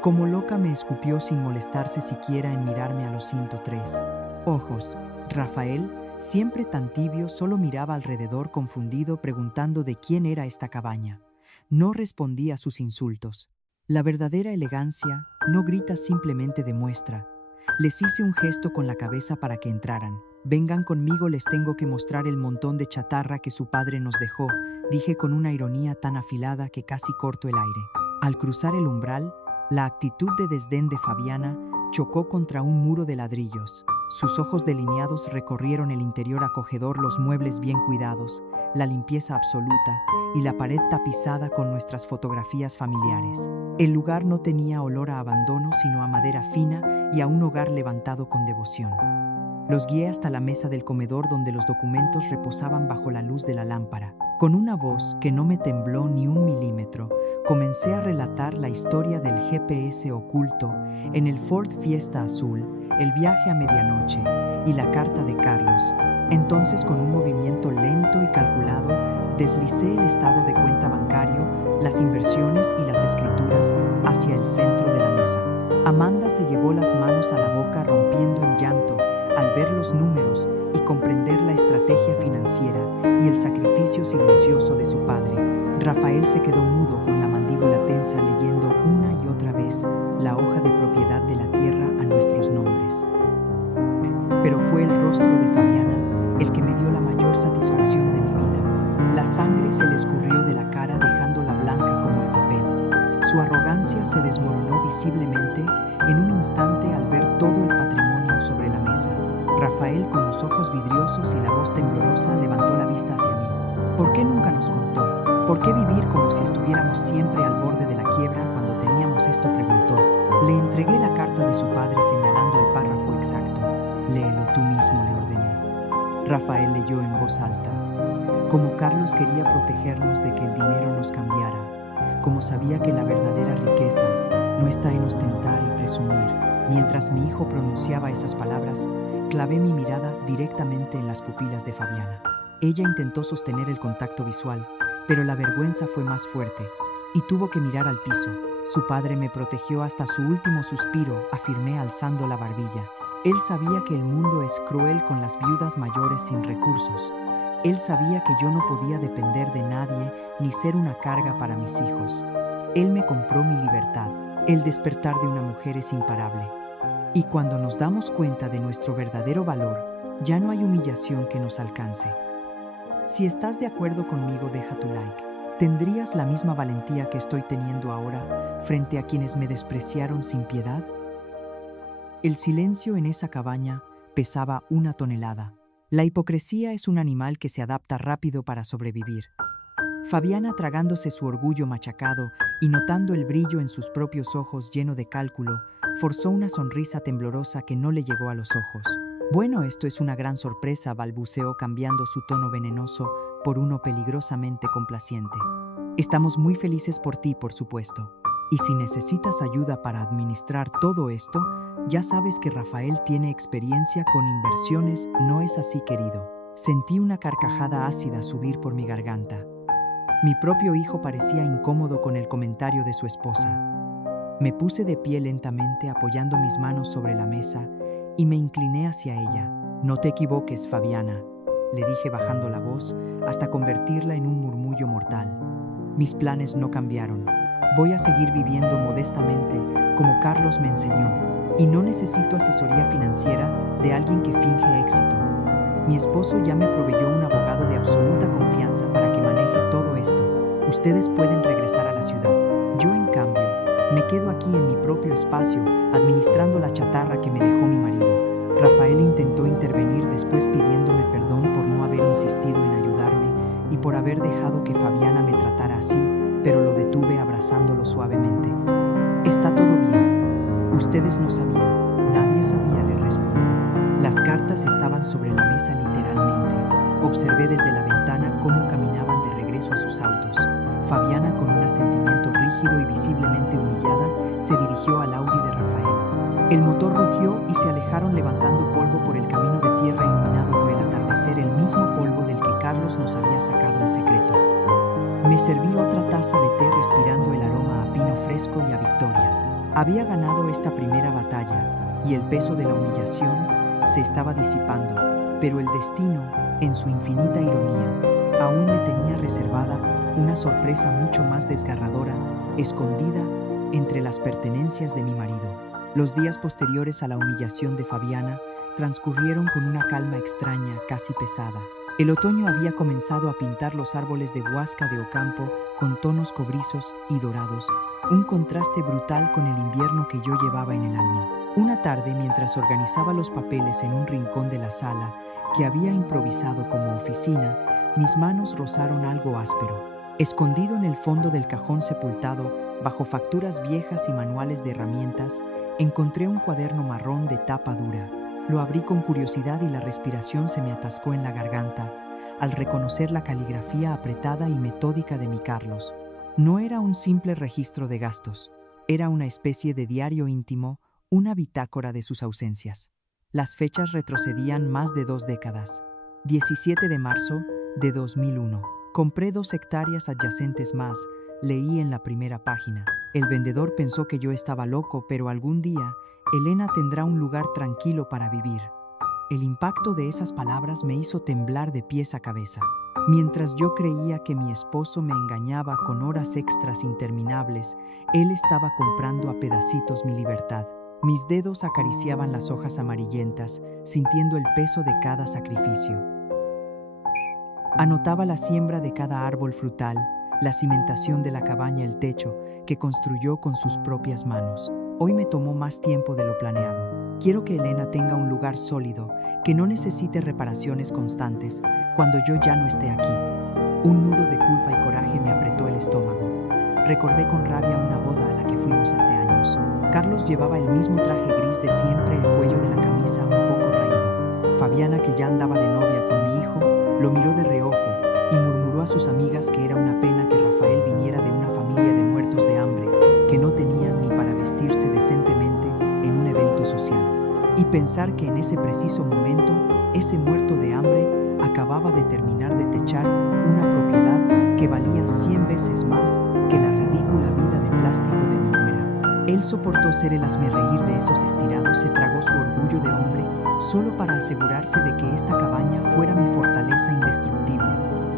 Como loca me escupió sin molestarse siquiera en mirarme a los 103 ojos. Rafael, siempre tan tibio, solo miraba alrededor confundido, preguntando de quién era esta cabaña. No respondí a sus insultos. La verdadera elegancia no grita, simplemente demuestra. Les hice un gesto con la cabeza para que entraran. Vengan conmigo, les tengo que mostrar el montón de chatarra que su padre nos dejó, dije con una ironía tan afilada que casi cortó el aire. Al cruzar el umbral, la actitud de desdén de Fabiana chocó contra un muro de ladrillos. Sus ojos delineados recorrieron el interior acogedor, los muebles bien cuidados, la limpieza absoluta y la pared tapizada con nuestras fotografías familiares. El lugar no tenía olor a abandono, sino a madera fina y a un hogar levantado con devoción. Los guié hasta la mesa del comedor, donde los documentos reposaban bajo la luz de la lámpara. Con una voz que no me tembló ni un milímetro, comencé a relatar la historia del GPS oculto en el Ford Fiesta azul, el viaje a medianoche y la carta de Carlos. Entonces, con un movimiento lento y calculado, deslicé el estado de cuenta bancario, las inversiones y las escrituras hacia el centro de la mesa. Amanda se llevó las manos a la boca rompiendo en llanto al ver los números y comprender la estrategia financiera y el sacrificio silencioso de su padre. Rafael se quedó mudo con la mandíbula tensa leyendo una y otra vez la hoja de propiedad de la tierra a nuestros nombres. Pero fue el rostro de Fabiana el que me dio la mayor satisfacción de mi vida. La sangre se le escurrió de la cara dejándola blanca como el papel. Su arrogancia se desmoronó visiblemente en un instante al ver todo el patrimonio sobre la mesa. Rafael, con los ojos vidriosos y la voz temblorosa, levantó la vista hacia mí. ¿Por qué nunca nos contó? ¿Por qué vivir como si estuviéramos siempre al borde de la quiebra cuando teníamos esto? Preguntó. Le entregué la carta de su padre señalando el párrafo exacto. Léelo tú mismo, le ordené. Rafael leyó en voz alta. Como Carlos quería protegernos de que el dinero nos cambiara, como sabía que la verdadera riqueza no está en ostentar y presumir. Mientras mi hijo pronunciaba esas palabras, clavé mi mirada directamente en las pupilas de Fabiana. Ella intentó sostener el contacto visual, pero la vergüenza fue más fuerte y tuvo que mirar al piso. Su padre me protegió hasta su último suspiro, afirmé alzando la barbilla. Él sabía que el mundo es cruel con las viudas mayores sin recursos. Él sabía que yo no podía depender de nadie ni ser una carga para mis hijos. Él me compró mi libertad. El despertar de una mujer es imparable. Y cuando nos damos cuenta de nuestro verdadero valor, ya no hay humillación que nos alcance. Si estás de acuerdo conmigo, deja tu like. ¿Tendrías la misma valentía que estoy teniendo ahora frente a quienes me despreciaron sin piedad? El silencio en esa cabaña pesaba 1 tonelada. La hipocresía es un animal que se adapta rápido para sobrevivir. Fabiana, tragándose su orgullo machacado y notando el brillo en sus propios ojos lleno de cálculo, forzó una sonrisa temblorosa que no le llegó a los ojos. Bueno, esto es una gran sorpresa, balbuceó cambiando su tono venenoso por uno peligrosamente complaciente. Estamos muy felices por ti, por supuesto. Y si necesitas ayuda para administrar todo esto, ya sabes que Rafael tiene experiencia con inversiones, ¿no es así, querido? Sentí una carcajada ácida subir por mi garganta. Mi propio hijo parecía incómodo con el comentario de su esposa. Me puse de pie lentamente apoyando mis manos sobre la mesa y me incliné hacia ella. No te equivoques, Fabiana, le dije bajando la voz hasta convertirla en un murmullo mortal. Mis planes no cambiaron. Voy a seguir viviendo modestamente como Carlos me enseñó y no necesito asesoría financiera de alguien que finge éxito. Mi esposo ya me proveyó un abogado de absoluta confianza para que maneje todo esto. Ustedes pueden regresar a la ciudad. Yo, en cambio, me quedo aquí en mi propio espacio, administrando la chatarra que me dejó mi marido. Rafael intentó intervenir después pidiéndome perdón por no haber insistido en ayudarme y por haber dejado que Fabiana me tratara así, pero lo detuve abrazándolo suavemente. Está todo bien. Ustedes no sabían. Nadie sabía, le respondí. Las cartas estaban sobre la mesa literalmente. Observé desde la ventana cómo caminaban de regreso a sus autos. Fabiana, con un asentimiento rígido y visiblemente humillada, se dirigió al Audi de Rafael. El motor rugió y se alejaron levantando polvo por el camino de tierra iluminado por el atardecer, el mismo polvo del que Carlos nos había sacado en secreto. Me serví otra taza de té respirando el aroma a pino fresco y a victoria. Había ganado esta primera batalla y el peso de la humillación se estaba disipando, pero el destino, en su infinita ironía, aún me tenía reservada una sorpresa mucho más desgarradora, escondida entre las pertenencias de mi marido. Los días posteriores a la humillación de Fabiana transcurrieron con una calma extraña, casi pesada. El otoño había comenzado a pintar los árboles de Huasca de Ocampo con tonos cobrizos y dorados, un contraste brutal con el invierno que yo llevaba en el alma. Una tarde, mientras organizaba los papeles en un rincón de la sala, que había improvisado como oficina, mis manos rozaron algo áspero. Escondido en el fondo del cajón sepultado, bajo facturas viejas y manuales de herramientas, encontré un cuaderno marrón de tapa dura. Lo abrí con curiosidad y la respiración se me atascó en la garganta, al reconocer la caligrafía apretada y metódica de mi Carlos. No era un simple registro de gastos, era una especie de diario íntimo, una bitácora de sus ausencias. Las fechas retrocedían más de 2 décadas. 17 de marzo de 2001. Compré 2 hectáreas adyacentes más, leí en la primera página. El vendedor pensó que yo estaba loco, pero algún día Elena tendrá un lugar tranquilo para vivir. El impacto de esas palabras me hizo temblar de pies a cabeza. Mientras yo creía que mi esposo me engañaba con horas extras interminables, él estaba comprando a pedacitos mi libertad. Mis dedos acariciaban las hojas amarillentas, sintiendo el peso de cada sacrificio. Anotaba la siembra de cada árbol frutal, la cimentación de la cabaña, el techo, que construyó con sus propias manos. Hoy me tomó más tiempo de lo planeado. Quiero que Elena tenga un lugar sólido, que no necesite reparaciones constantes cuando yo ya no esté aquí. Un nudo de culpa y coraje me apretó el estómago. Recordé con rabia una boda a la que fuimos hace años. Carlos llevaba el mismo traje gris de siempre, el cuello de la camisa un poco raído. Fabiana, que ya andaba de novia con mi hijo, lo miró de reojo y murmuró a sus amigas que era una pena que Rafael viniera de una familia de muertos de hambre, que no tenían ni para vestirse decentemente en un evento social. Y pensar que en ese preciso momento, ese muerto de hambre acababa de terminar de techar una propiedad que valía 100 veces más que la ridícula vida de plástico de mi nuera. Él soportó ser el hazmerreír de esos estirados, se tragó su orgullo de hombre solo para asegurarse de que esta cabaña fuera mi fortaleza indestructible.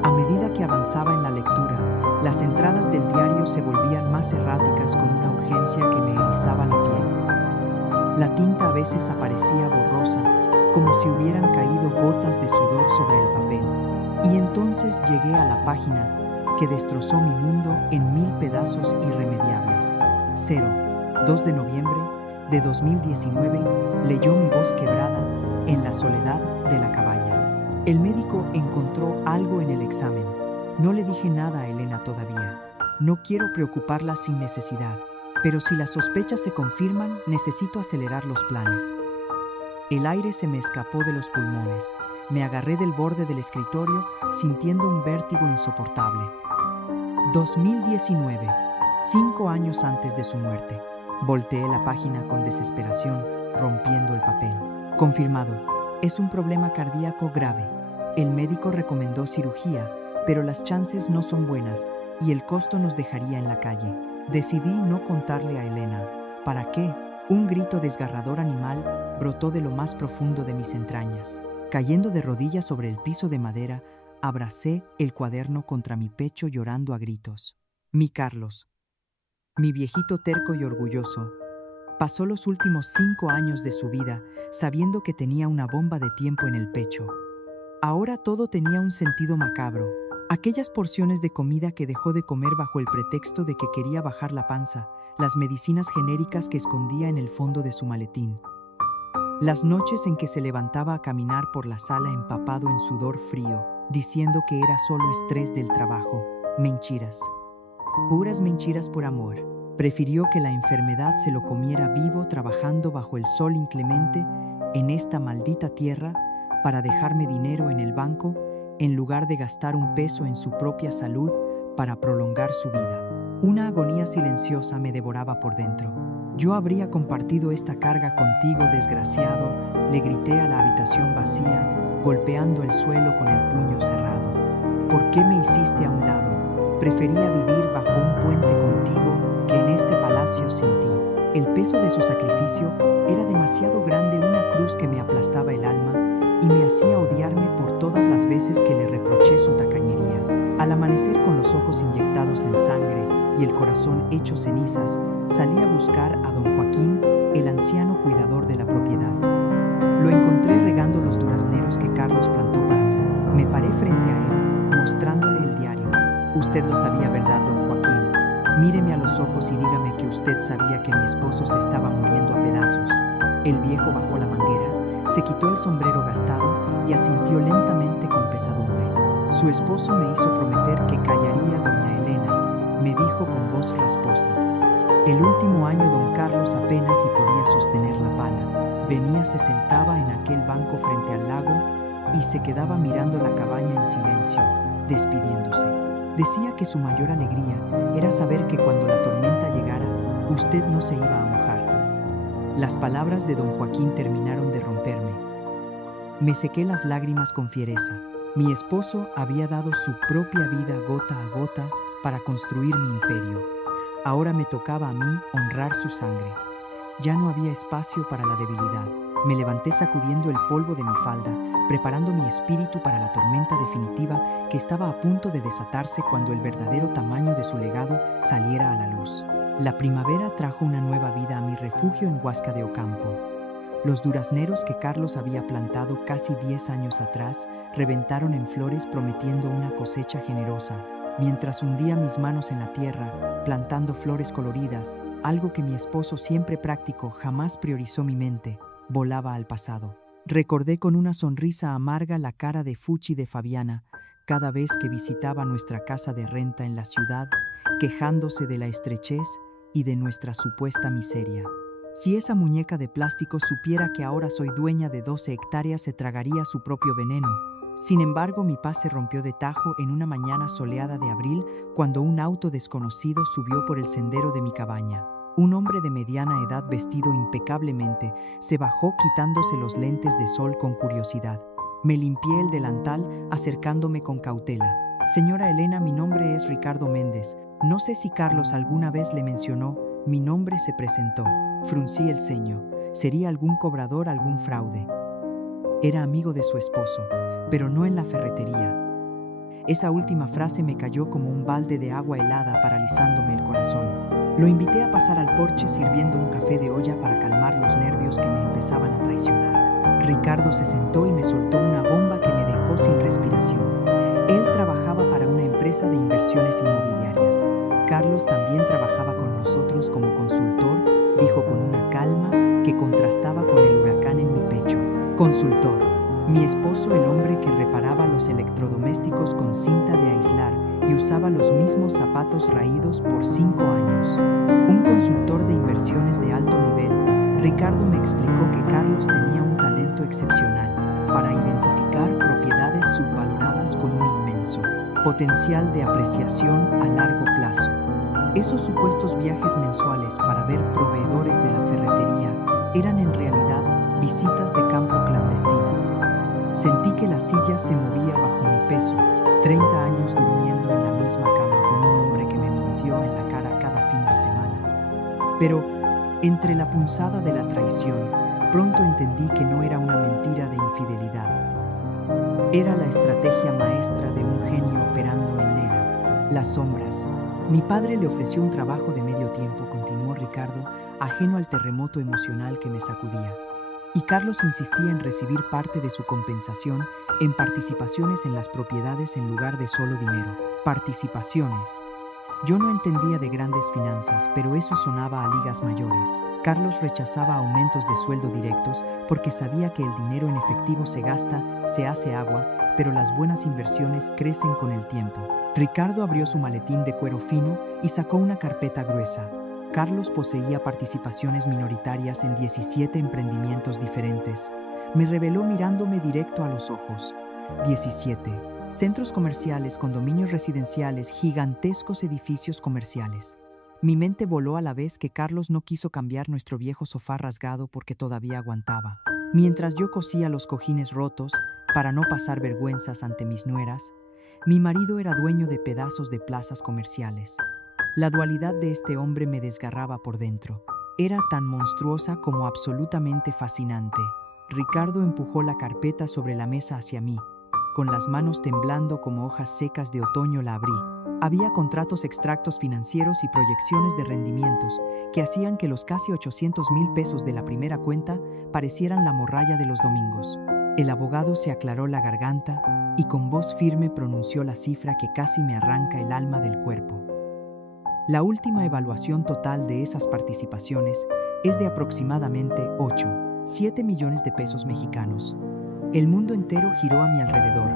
A medida que avanzaba en la lectura, las entradas del diario se volvían más erráticas con una urgencia que me erizaba la piel. La tinta a veces aparecía borrosa, como si hubieran caído gotas de sudor sobre el papel. Y entonces llegué a la página que destrozó mi mundo en 1000 pedazos irremediables. 2 de noviembre de 2019, leyó mi voz quebrada en la soledad de la cabaña. El médico encontró algo en el examen. No le dije nada a Elena todavía. No quiero preocuparla sin necesidad, pero si las sospechas se confirman, necesito acelerar los planes. El aire se me escapó de los pulmones. Me agarré del borde del escritorio, sintiendo un vértigo insoportable. 2019, 5 años antes de su muerte. Volteé la página con desesperación, rompiendo el papel. Confirmado. Es un problema cardíaco grave. El médico recomendó cirugía, pero las chances no son buenas y el costo nos dejaría en la calle. Decidí no contarle a Elena. ¿Para qué? Un grito desgarrador animal brotó de lo más profundo de mis entrañas. Cayendo de rodillas sobre el piso de madera, abracé el cuaderno contra mi pecho llorando a gritos. Mi Carlos, mi viejito terco y orgulloso, pasó los últimos 5 años de su vida sabiendo que tenía una bomba de tiempo en el pecho. Ahora todo tenía un sentido macabro. Aquellas porciones de comida que dejó de comer bajo el pretexto de que quería bajar la panza, las medicinas genéricas que escondía en el fondo de su maletín. Las noches en que se levantaba a caminar por la sala empapado en sudor frío, diciendo que era solo estrés del trabajo. Mentiras. Puras mentiras por amor. Prefirió que la enfermedad se lo comiera vivo trabajando bajo el sol inclemente en esta maldita tierra para dejarme dinero en el banco en lugar de gastar un peso en su propia salud para prolongar su vida. Una agonía silenciosa me devoraba por dentro. Yo habría compartido esta carga contigo, desgraciado, le grité a la habitación vacía, golpeando el suelo con el puño cerrado. ¿Por qué me hiciste a un lado? Prefería vivir bajo un puente contigo que en este palacio sin ti. El peso de su sacrificio era demasiado grande, una cruz que me aplastaba el alma y me hacía odiarme por todas las veces que le reproché su tacañería. Al amanecer con los ojos inyectados en sangre y el corazón hecho cenizas, salí a buscar a don Joaquín, el anciano cuidador de la propiedad. Lo encontré regando los durazneros que Carlos plantó para mí. Me paré frente a él, mostrándole el diario. Usted lo sabía, ¿verdad, don Joaquín? Míreme a los ojos y dígame que usted sabía que mi esposo se estaba muriendo a pedazos. El viejo bajó la manguera, se quitó el sombrero gastado y asintió lentamente con pesadumbre. Su esposo me hizo prometer que callaría a doña Elena, me dijo con voz rasposa. El último año don Carlos apenas si podía sostener la pala. Venía, se sentaba en aquel banco frente al lago y se quedaba mirando la cabaña en silencio, despidiéndose. Decía que su mayor alegría era saber que cuando la tormenta llegara, usted no se iba a mojar. Las palabras de don Joaquín terminaron de romperme. Me sequé las lágrimas con fiereza. Mi esposo había dado su propia vida gota a gota para construir mi imperio. Ahora me tocaba a mí honrar su sangre. Ya no había espacio para la debilidad. Me levanté sacudiendo el polvo de mi falda, preparando mi espíritu para la tormenta definitiva que estaba a punto de desatarse cuando el verdadero tamaño de su legado saliera a la luz. La primavera trajo una nueva vida a mi refugio en Huasca de Ocampo. Los durazneros que Carlos había plantado casi 10 años atrás reventaron en flores prometiendo una cosecha generosa, mientras hundía mis manos en la tierra, plantando flores coloridas, algo que mi esposo siempre practicó, jamás priorizó mi mente, volaba al pasado. Recordé con una sonrisa amarga la cara de Fuchi de Fabiana cada vez que visitaba nuestra casa de renta en la ciudad, quejándose de la estrechez y de nuestra supuesta miseria. Si esa muñeca de plástico supiera que ahora soy dueña de 12 hectáreas, se tragaría su propio veneno. Sin embargo, mi paz se rompió de tajo en una mañana soleada de abril cuando un auto desconocido subió por el sendero de mi cabaña. Un hombre de mediana edad vestido impecablemente se bajó quitándose los lentes de sol con curiosidad. Me limpié el delantal acercándome con cautela. Señora Elena, mi nombre es Ricardo Méndez. No sé si Carlos alguna vez le mencionó. Mi nombre se presentó. Fruncí el ceño. ¿Sería algún cobrador, algún fraude? Era amigo de su esposo, pero no en la ferretería. Esa última frase me cayó como un balde de agua helada, paralizándome el corazón. Lo invité a pasar al porche sirviendo un café de olla para calmar los nervios que me empezaban a traicionar. Ricardo se sentó y me soltó una bomba que me dejó sin respiración. Él trabajaba para una empresa de inversiones inmobiliarias. Carlos también trabajaba con nosotros como consultor, dijo con una calma que contrastaba con el huracán en mi pecho. Consultor. Mi esposo, el hombre que reparaba los electrodomésticos con cinta de aislar y usaba los mismos zapatos raídos por 5 años. Un consultor de inversiones de alto nivel. Ricardo me explicó que Carlos tenía un talento excepcional para identificar propiedades subvaloradas con un inmenso potencial de apreciación a largo plazo. Esos supuestos viajes mensuales para ver proveedores de la ferretería eran en realidad visitas de campo clandestinas. Sentí que la silla se movía bajo mi peso, 30 años durmiendo en la misma cama con un hombre que me mintió en la cara cada fin de semana. Pero, entre la punzada de la traición, pronto entendí que no era una mentira de infidelidad. Era la estrategia maestra de un genio operando en Nera, las sombras. Mi padre le ofreció un trabajo de medio tiempo, continuó Ricardo, ajeno al terremoto emocional que me sacudía. Y Carlos insistía en recibir parte de su compensación en participaciones en las propiedades en lugar de solo dinero. Participaciones. Yo no entendía de grandes finanzas, pero eso sonaba a ligas mayores. Carlos rechazaba aumentos de sueldo directos porque sabía que el dinero en efectivo se gasta, se hace agua, pero las buenas inversiones crecen con el tiempo. Ricardo abrió su maletín de cuero fino y sacó una carpeta gruesa. Carlos poseía participaciones minoritarias en 17 emprendimientos diferentes. Me reveló mirándome directo a los ojos. 17. Centros comerciales, condominios residenciales, gigantescos edificios comerciales. Mi mente voló a la vez que Carlos no quiso cambiar nuestro viejo sofá rasgado porque todavía aguantaba. Mientras yo cosía los cojines rotos para no pasar vergüenzas ante mis nueras, mi marido era dueño de pedazos de plazas comerciales. La dualidad de este hombre me desgarraba por dentro. Era tan monstruosa como absolutamente fascinante. Ricardo empujó la carpeta sobre la mesa hacia mí. Con las manos temblando como hojas secas de otoño la abrí. Había contratos, extractos financieros y proyecciones de rendimientos que hacían que los casi 800,000 pesos de la primera cuenta parecieran la morralla de los domingos. El abogado se aclaró la garganta y con voz firme pronunció la cifra que casi me arranca el alma del cuerpo. La última evaluación total de esas participaciones es de aproximadamente 7 millones de pesos mexicanos. El mundo entero giró a mi alrededor.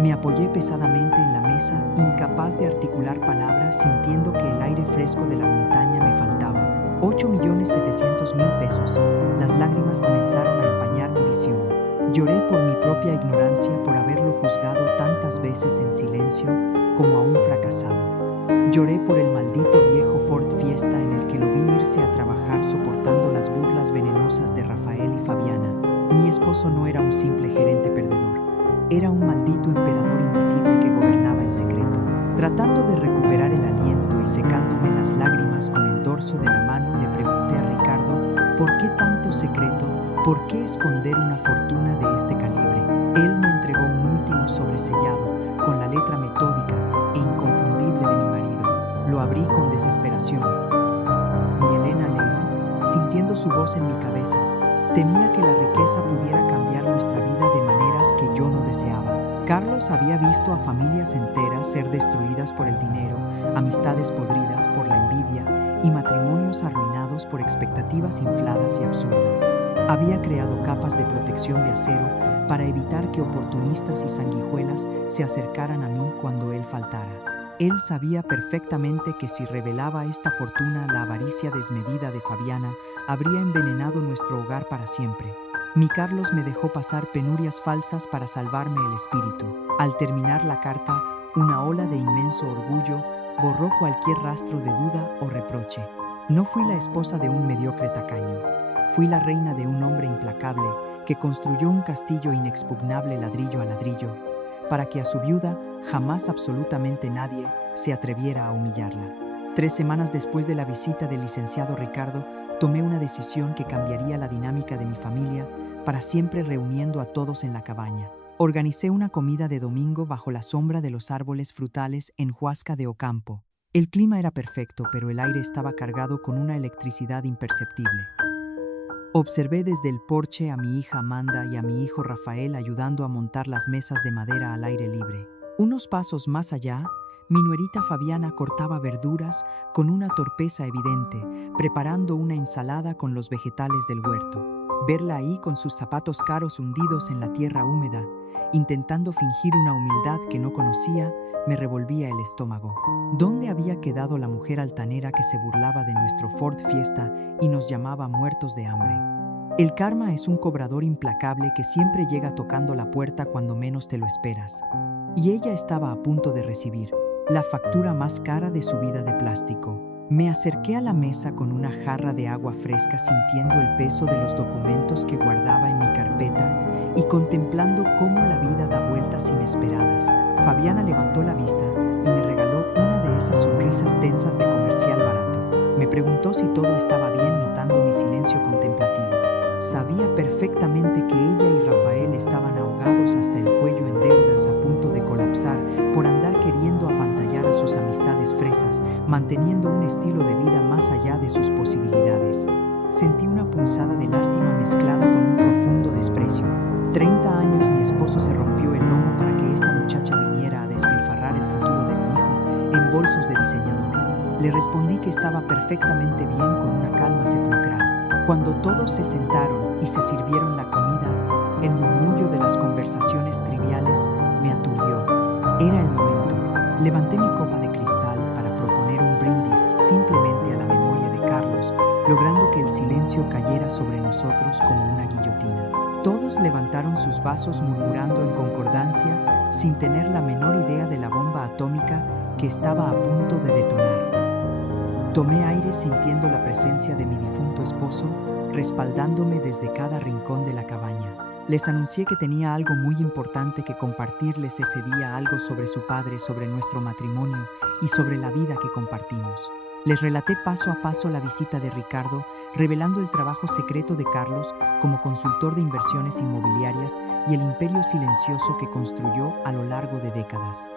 Me apoyé pesadamente en la mesa, incapaz de articular palabras, sintiendo que el aire fresco de la montaña me faltaba. 8,700,000 pesos. Las lágrimas comenzaron a empañar mi visión. Lloré por mi propia ignorancia, por haberlo juzgado tantas veces en silencio como a un fracasado. Lloré por el maldito viejo Ford Fiesta en el que lo vi irse a trabajar soportando las burlas venenosas de Rafael y Fabiana. Mi esposo no era un simple gerente perdedor. Era un maldito emperador invisible que gobernaba en secreto. Tratando de recuperar el aliento y secándome las lágrimas con el dorso de la mano, le pregunté a Ricardo, ¿por qué tanto secreto? ¿Por qué esconder una fortuna de este calibre? Él me entregó un último sobresellado con la letra metódica e inconfundible de mi marido. Lo abrí con desesperación. Mi Elena, leí, sintiendo su voz en mi cabeza. Temía que la riqueza pudiera cambiar nuestra vida de maneras que yo no deseaba. Carlos había visto a familias enteras ser destruidas por el dinero, amistades podridas por la envidia y matrimonios arruinados por expectativas infladas y absurdas. Había creado capas de protección de acero para evitar que oportunistas y sanguijuelas se acercaran a mí cuando él faltara. Él sabía perfectamente que si revelaba esta fortuna, la avaricia desmedida de Fabiana habría envenenado nuestro hogar para siempre. Mi Carlos me dejó pasar penurias falsas para salvarme el espíritu. Al terminar la carta, una ola de inmenso orgullo borró cualquier rastro de duda o reproche. No fui la esposa de un mediocre tacaño. Fui la reina de un hombre implacable que construyó un castillo inexpugnable ladrillo a ladrillo, para que a su viuda jamás absolutamente nadie se atreviera a humillarla. 3 semanas después de la visita del licenciado Ricardo, tomé una decisión que cambiaría la dinámica de mi familia, para siempre reuniendo a todos en la cabaña. Organicé una comida de domingo bajo la sombra de los árboles frutales en Huasca de Ocampo. El clima era perfecto, pero el aire estaba cargado con una electricidad imperceptible. Observé desde el porche a mi hija Amanda y a mi hijo Rafael ayudando a montar las mesas de madera al aire libre. Unos pasos más allá, mi nuerita Fabiana cortaba verduras con una torpeza evidente, preparando una ensalada con los vegetales del huerto. Verla ahí con sus zapatos caros hundidos en la tierra húmeda, intentando fingir una humildad que no conocía, me revolvía el estómago. ¿Dónde había quedado la mujer altanera que se burlaba de nuestro Ford Fiesta y nos llamaba muertos de hambre? El karma es un cobrador implacable que siempre llega tocando la puerta cuando menos te lo esperas. Y ella estaba a punto de recibir la factura más cara de su vida de plástico. Me acerqué a la mesa con una jarra de agua fresca, sintiendo el peso de los documentos que guardaba en mi carpeta y contemplando cómo la vida da vueltas inesperadas. Fabiana levantó la vista y me regaló una de esas sonrisas tensas de comercial barato. Me preguntó si todo estaba bien, notando mi silencio contemplativo. Sabía perfectamente que ella y Rafael estaban ahogados hasta el cuello en deudas, a punto de colapsar por andar queriendo apantallar a sus amistades fresas, manteniendo un estilo de vida más allá de sus posibilidades. Sentí una punzada de lástima mezclada con un profundo desprecio. 30 años mi esposo se rompió el lomo para que esta muchacha viniera a despilfarrar el futuro de mi hijo en bolsos de diseñador. Le respondí que estaba perfectamente bien con una calma sepulcral. Cuando todos se sentaron y se sirvieron la comida, el murmullo de las conversaciones triviales me aturdió. Era el momento. Levanté mi copa de cristal para proponer un brindis simplemente a la memoria de Carlos, logrando que el silencio cayera sobre nosotros como una guillotina. Todos levantaron sus vasos murmurando en concordancia, sin tener la menor idea de la bomba atómica que estaba a punto de detonar. Tomé aire sintiendo la presencia de mi difunto esposo, respaldándome desde cada rincón de la cabaña. Les anuncié que tenía algo muy importante que compartirles ese día, algo sobre su padre, sobre nuestro matrimonio y sobre la vida que compartimos. Les relaté paso a paso la visita de Ricardo, revelando el trabajo secreto de Carlos como consultor de inversiones inmobiliarias y el imperio silencioso que construyó a lo largo de décadas.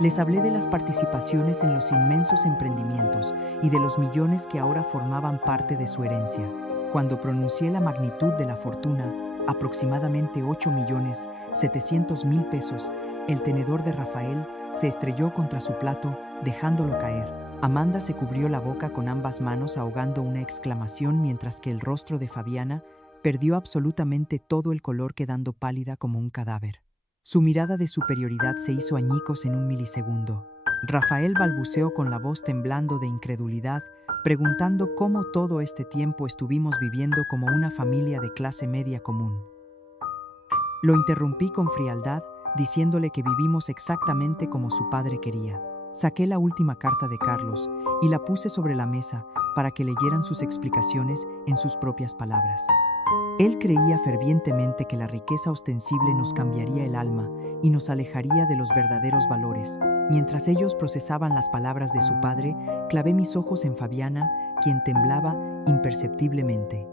Les hablé de las participaciones en los inmensos emprendimientos y de los millones que ahora formaban parte de su herencia. Cuando pronuncié la magnitud de la fortuna, aproximadamente 8.700.000 pesos, el tenedor de Rafael se estrelló contra su plato, dejándolo caer. Amanda se cubrió la boca con ambas manos, ahogando una exclamación, mientras que el rostro de Fabiana perdió absolutamente todo el color, quedando pálida como un cadáver. Su mirada de superioridad se hizo añicos en un milisegundo. Rafael balbuceó con la voz temblando de incredulidad, preguntando cómo todo este tiempo estuvimos viviendo como una familia de clase media común. Lo interrumpí con frialdad, diciéndole que vivimos exactamente como su padre quería. Saqué la última carta de Carlos y la puse sobre la mesa para que leyeran sus explicaciones en sus propias palabras. Él creía fervientemente que la riqueza ostensible nos cambiaría el alma y nos alejaría de los verdaderos valores. Mientras ellos procesaban las palabras de su padre, clavé mis ojos en Fabiana, quien temblaba imperceptiblemente.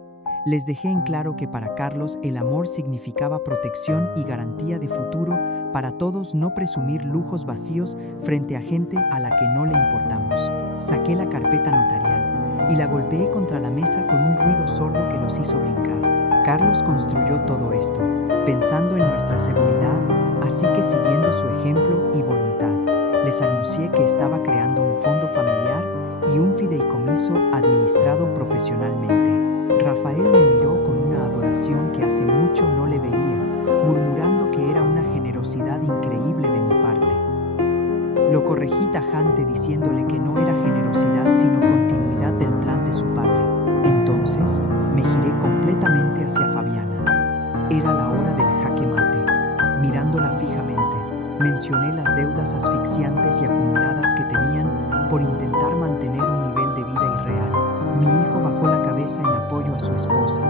Les dejé en claro que para Carlos el amor significaba protección y garantía de futuro para todos, no presumir lujos vacíos frente a gente a la que no le importamos. Saqué la carpeta notarial y la golpeé contra la mesa con un ruido sordo que los hizo brincar. Carlos construyó todo esto, pensando en nuestra seguridad, así que siguiendo su ejemplo y voluntad, les anuncié que estaba creando un fondo familiar y un fideicomiso administrado profesionalmente. Rafael me miró con una adoración que hace mucho no le veía, murmurando que era una generosidad increíble de mi parte. Lo corregí tajante diciéndole que no era generosidad sino continuidad del plan de su padre. Entonces me giré completamente hacia Fabiana. Era la hora del jaque mate. Mirándola fijamente, mencioné las deudas asfixiantes y acumuladas que tenían por intentar mantener un nivel de vida irreal. Mi hijo bajó la cabeza en apoyo a su esposa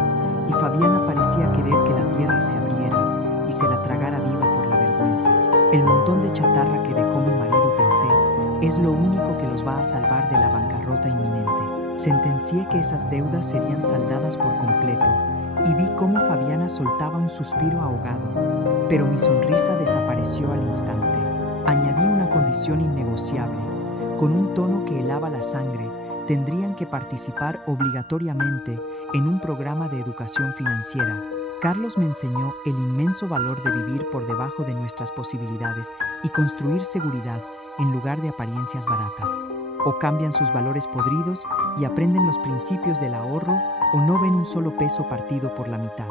y Fabiana parecía querer que la tierra se abriera y se la tragara viva por la vergüenza. El montón de chatarra que dejó mi marido, pensé, es lo único que los va a salvar de la bancarrota inminente. Sentencié que esas deudas serían saldadas por completo y vi cómo Fabiana soltaba un suspiro ahogado, pero mi sonrisa desapareció al instante. Añadí una condición innegociable. Con un tono que helaba la sangre, tendrían que participar obligatoriamente en un programa de educación financiera. Carlos me enseñó el inmenso valor de vivir por debajo de nuestras posibilidades y construir seguridad en lugar de apariencias baratas. O cambian sus valores podridos y aprenden los principios del ahorro, o no ven un solo peso partido por la mitad.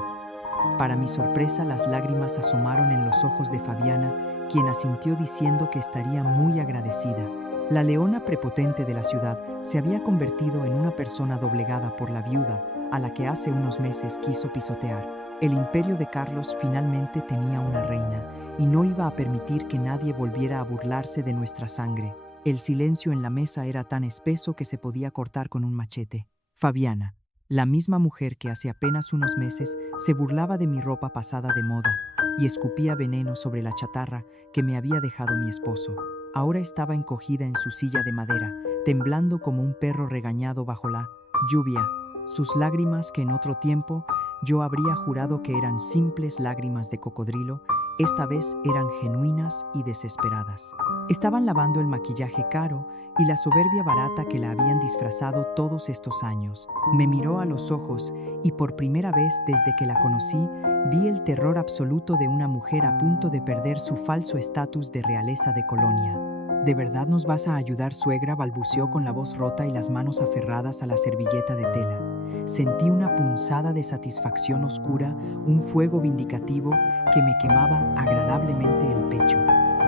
Para mi sorpresa, las lágrimas asomaron en los ojos de Fabiana, quien asintió diciendo que estaría muy agradecida. La leona prepotente de la ciudad se había convertido en una persona doblegada por la viuda, a la que hace unos meses quiso pisotear. El imperio de Carlos finalmente tenía una reina, y no iba a permitir que nadie volviera a burlarse de nuestra sangre. El silencio en la mesa era tan espeso que se podía cortar con un machete. Fabiana, la misma mujer que hace apenas unos meses se burlaba de mi ropa pasada de moda y escupía veneno sobre la chatarra que me había dejado mi esposo, ahora estaba encogida en su silla de madera, temblando como un perro regañado bajo la lluvia. Sus lágrimas, que en otro tiempo yo habría jurado que eran simples lágrimas de cocodrilo, esta vez eran genuinas y desesperadas. Estaban lavando el maquillaje caro y la soberbia barata que la habían disfrazado todos estos años. Me miró a los ojos y por primera vez desde que la conocí, vi el terror absoluto de una mujer a punto de perder su falso estatus de realeza de colonia. ¿De verdad nos vas a ayudar, suegra?, balbuceó con la voz rota y las manos aferradas a la servilleta de tela. Sentí una punzada de satisfacción oscura, un fuego vindicativo que me quemaba agradablemente el pecho.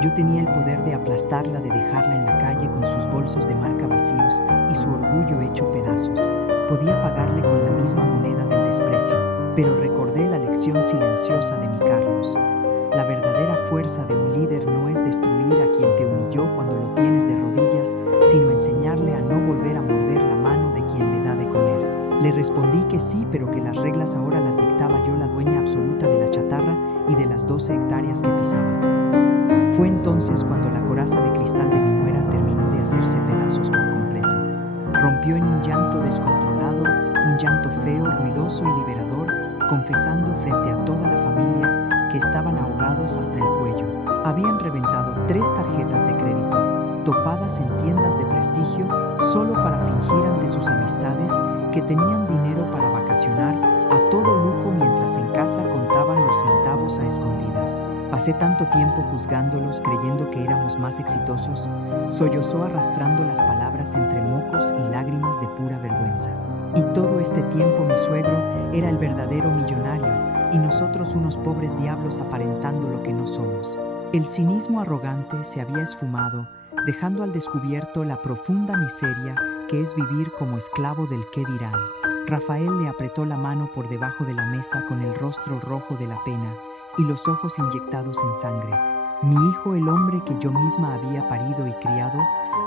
Yo tenía el poder de aplastarla, de dejarla en la calle con sus bolsos de marca vacíos y su orgullo hecho pedazos. Podía pagarle con la misma moneda del desprecio, pero recordé la lección silenciosa de mi Carlos. La verdadera fuerza de un líder no es destruir a quien te humilló cuando lo tienes de rodillas, sino enseñarle a no volver a morder la mano de quien le da de comer. Le respondí que sí, pero que las reglas ahora las dictaba yo, la dueña absoluta de la chatarra y de las 12 hectáreas que pisaba. Fue entonces cuando la coraza de cristal de mi nuera terminó de hacerse pedazos por completo. Rompió en un llanto descontrolado, un llanto feo, ruidoso y liberador, confesando frente a toda la familia que estaban ahogados hasta el cuello. Habían reventado 3 tarjetas de crédito, topadas en tiendas de prestigio, solo para fingir ante sus amistades que tenían dinero para vacacionar a todo lujo, mientras en casa contaban los centavos a escondidas. Pasé tanto tiempo juzgándolos, creyendo que éramos más exitosos. Sollozó arrastrando las palabras entre mocos y lágrimas de pura vergüenza. Y todo este tiempo mi suegro era el verdadero millonario y nosotros unos pobres diablos aparentando lo que no somos. El cinismo arrogante se había esfumado, dejando al descubierto la profunda miseria que es vivir como esclavo del qué dirán. Rafael le apretó la mano por debajo de la mesa con el rostro rojo de la pena y los ojos inyectados en sangre. Mi hijo, el hombre que yo misma había parido y criado,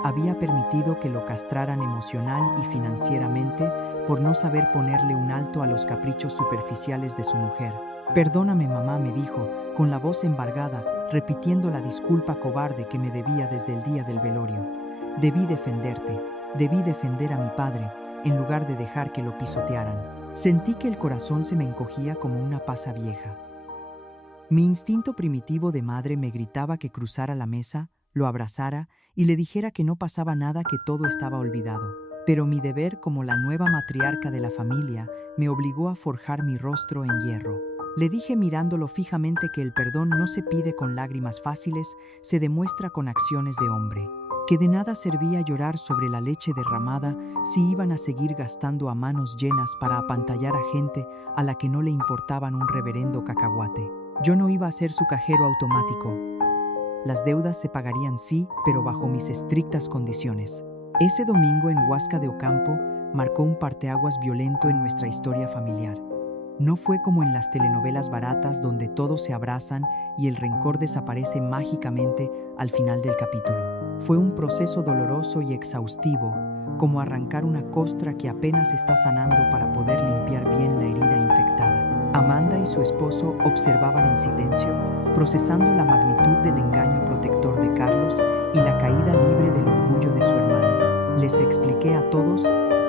había permitido que lo castraran emocional y financieramente por no saber ponerle un alto a los caprichos superficiales de su mujer. Perdóname, mamá, me dijo, con la voz embargada, repitiendo la disculpa cobarde que me debía desde el día del velorio. Debí defenderte, debí defender a mi padre, en lugar de dejar que lo pisotearan. Sentí que el corazón se me encogía como una pasa vieja. Mi instinto primitivo de madre me gritaba que cruzara la mesa, lo abrazara y le dijera que no pasaba nada, que todo estaba olvidado. Pero mi deber como la nueva matriarca de la familia me obligó a forjar mi rostro en hierro. Le dije mirándolo fijamente que el perdón no se pide con lágrimas fáciles, se demuestra con acciones de hombre. Que de nada servía llorar sobre la leche derramada si iban a seguir gastando a manos llenas para apantallar a gente a la que no le importaban un reverendo cacahuate. Yo no iba a ser su cajero automático. Las deudas se pagarían sí, pero bajo mis estrictas condiciones. Ese domingo en Huasca de Ocampo marcó un parteaguas violento en nuestra historia familiar. No fue como en las telenovelas baratas donde todos se abrazan y el rencor desaparece mágicamente al final del capítulo. Fue un proceso doloroso y exhaustivo, como arrancar una costra que apenas está sanando para poder limpiar bien la herida infectada. Amanda y su esposo observaban en silencio, procesando la magnitud del engaño protector de Carlos y la caída libre del orgullo de su hermano. Les expliqué a todos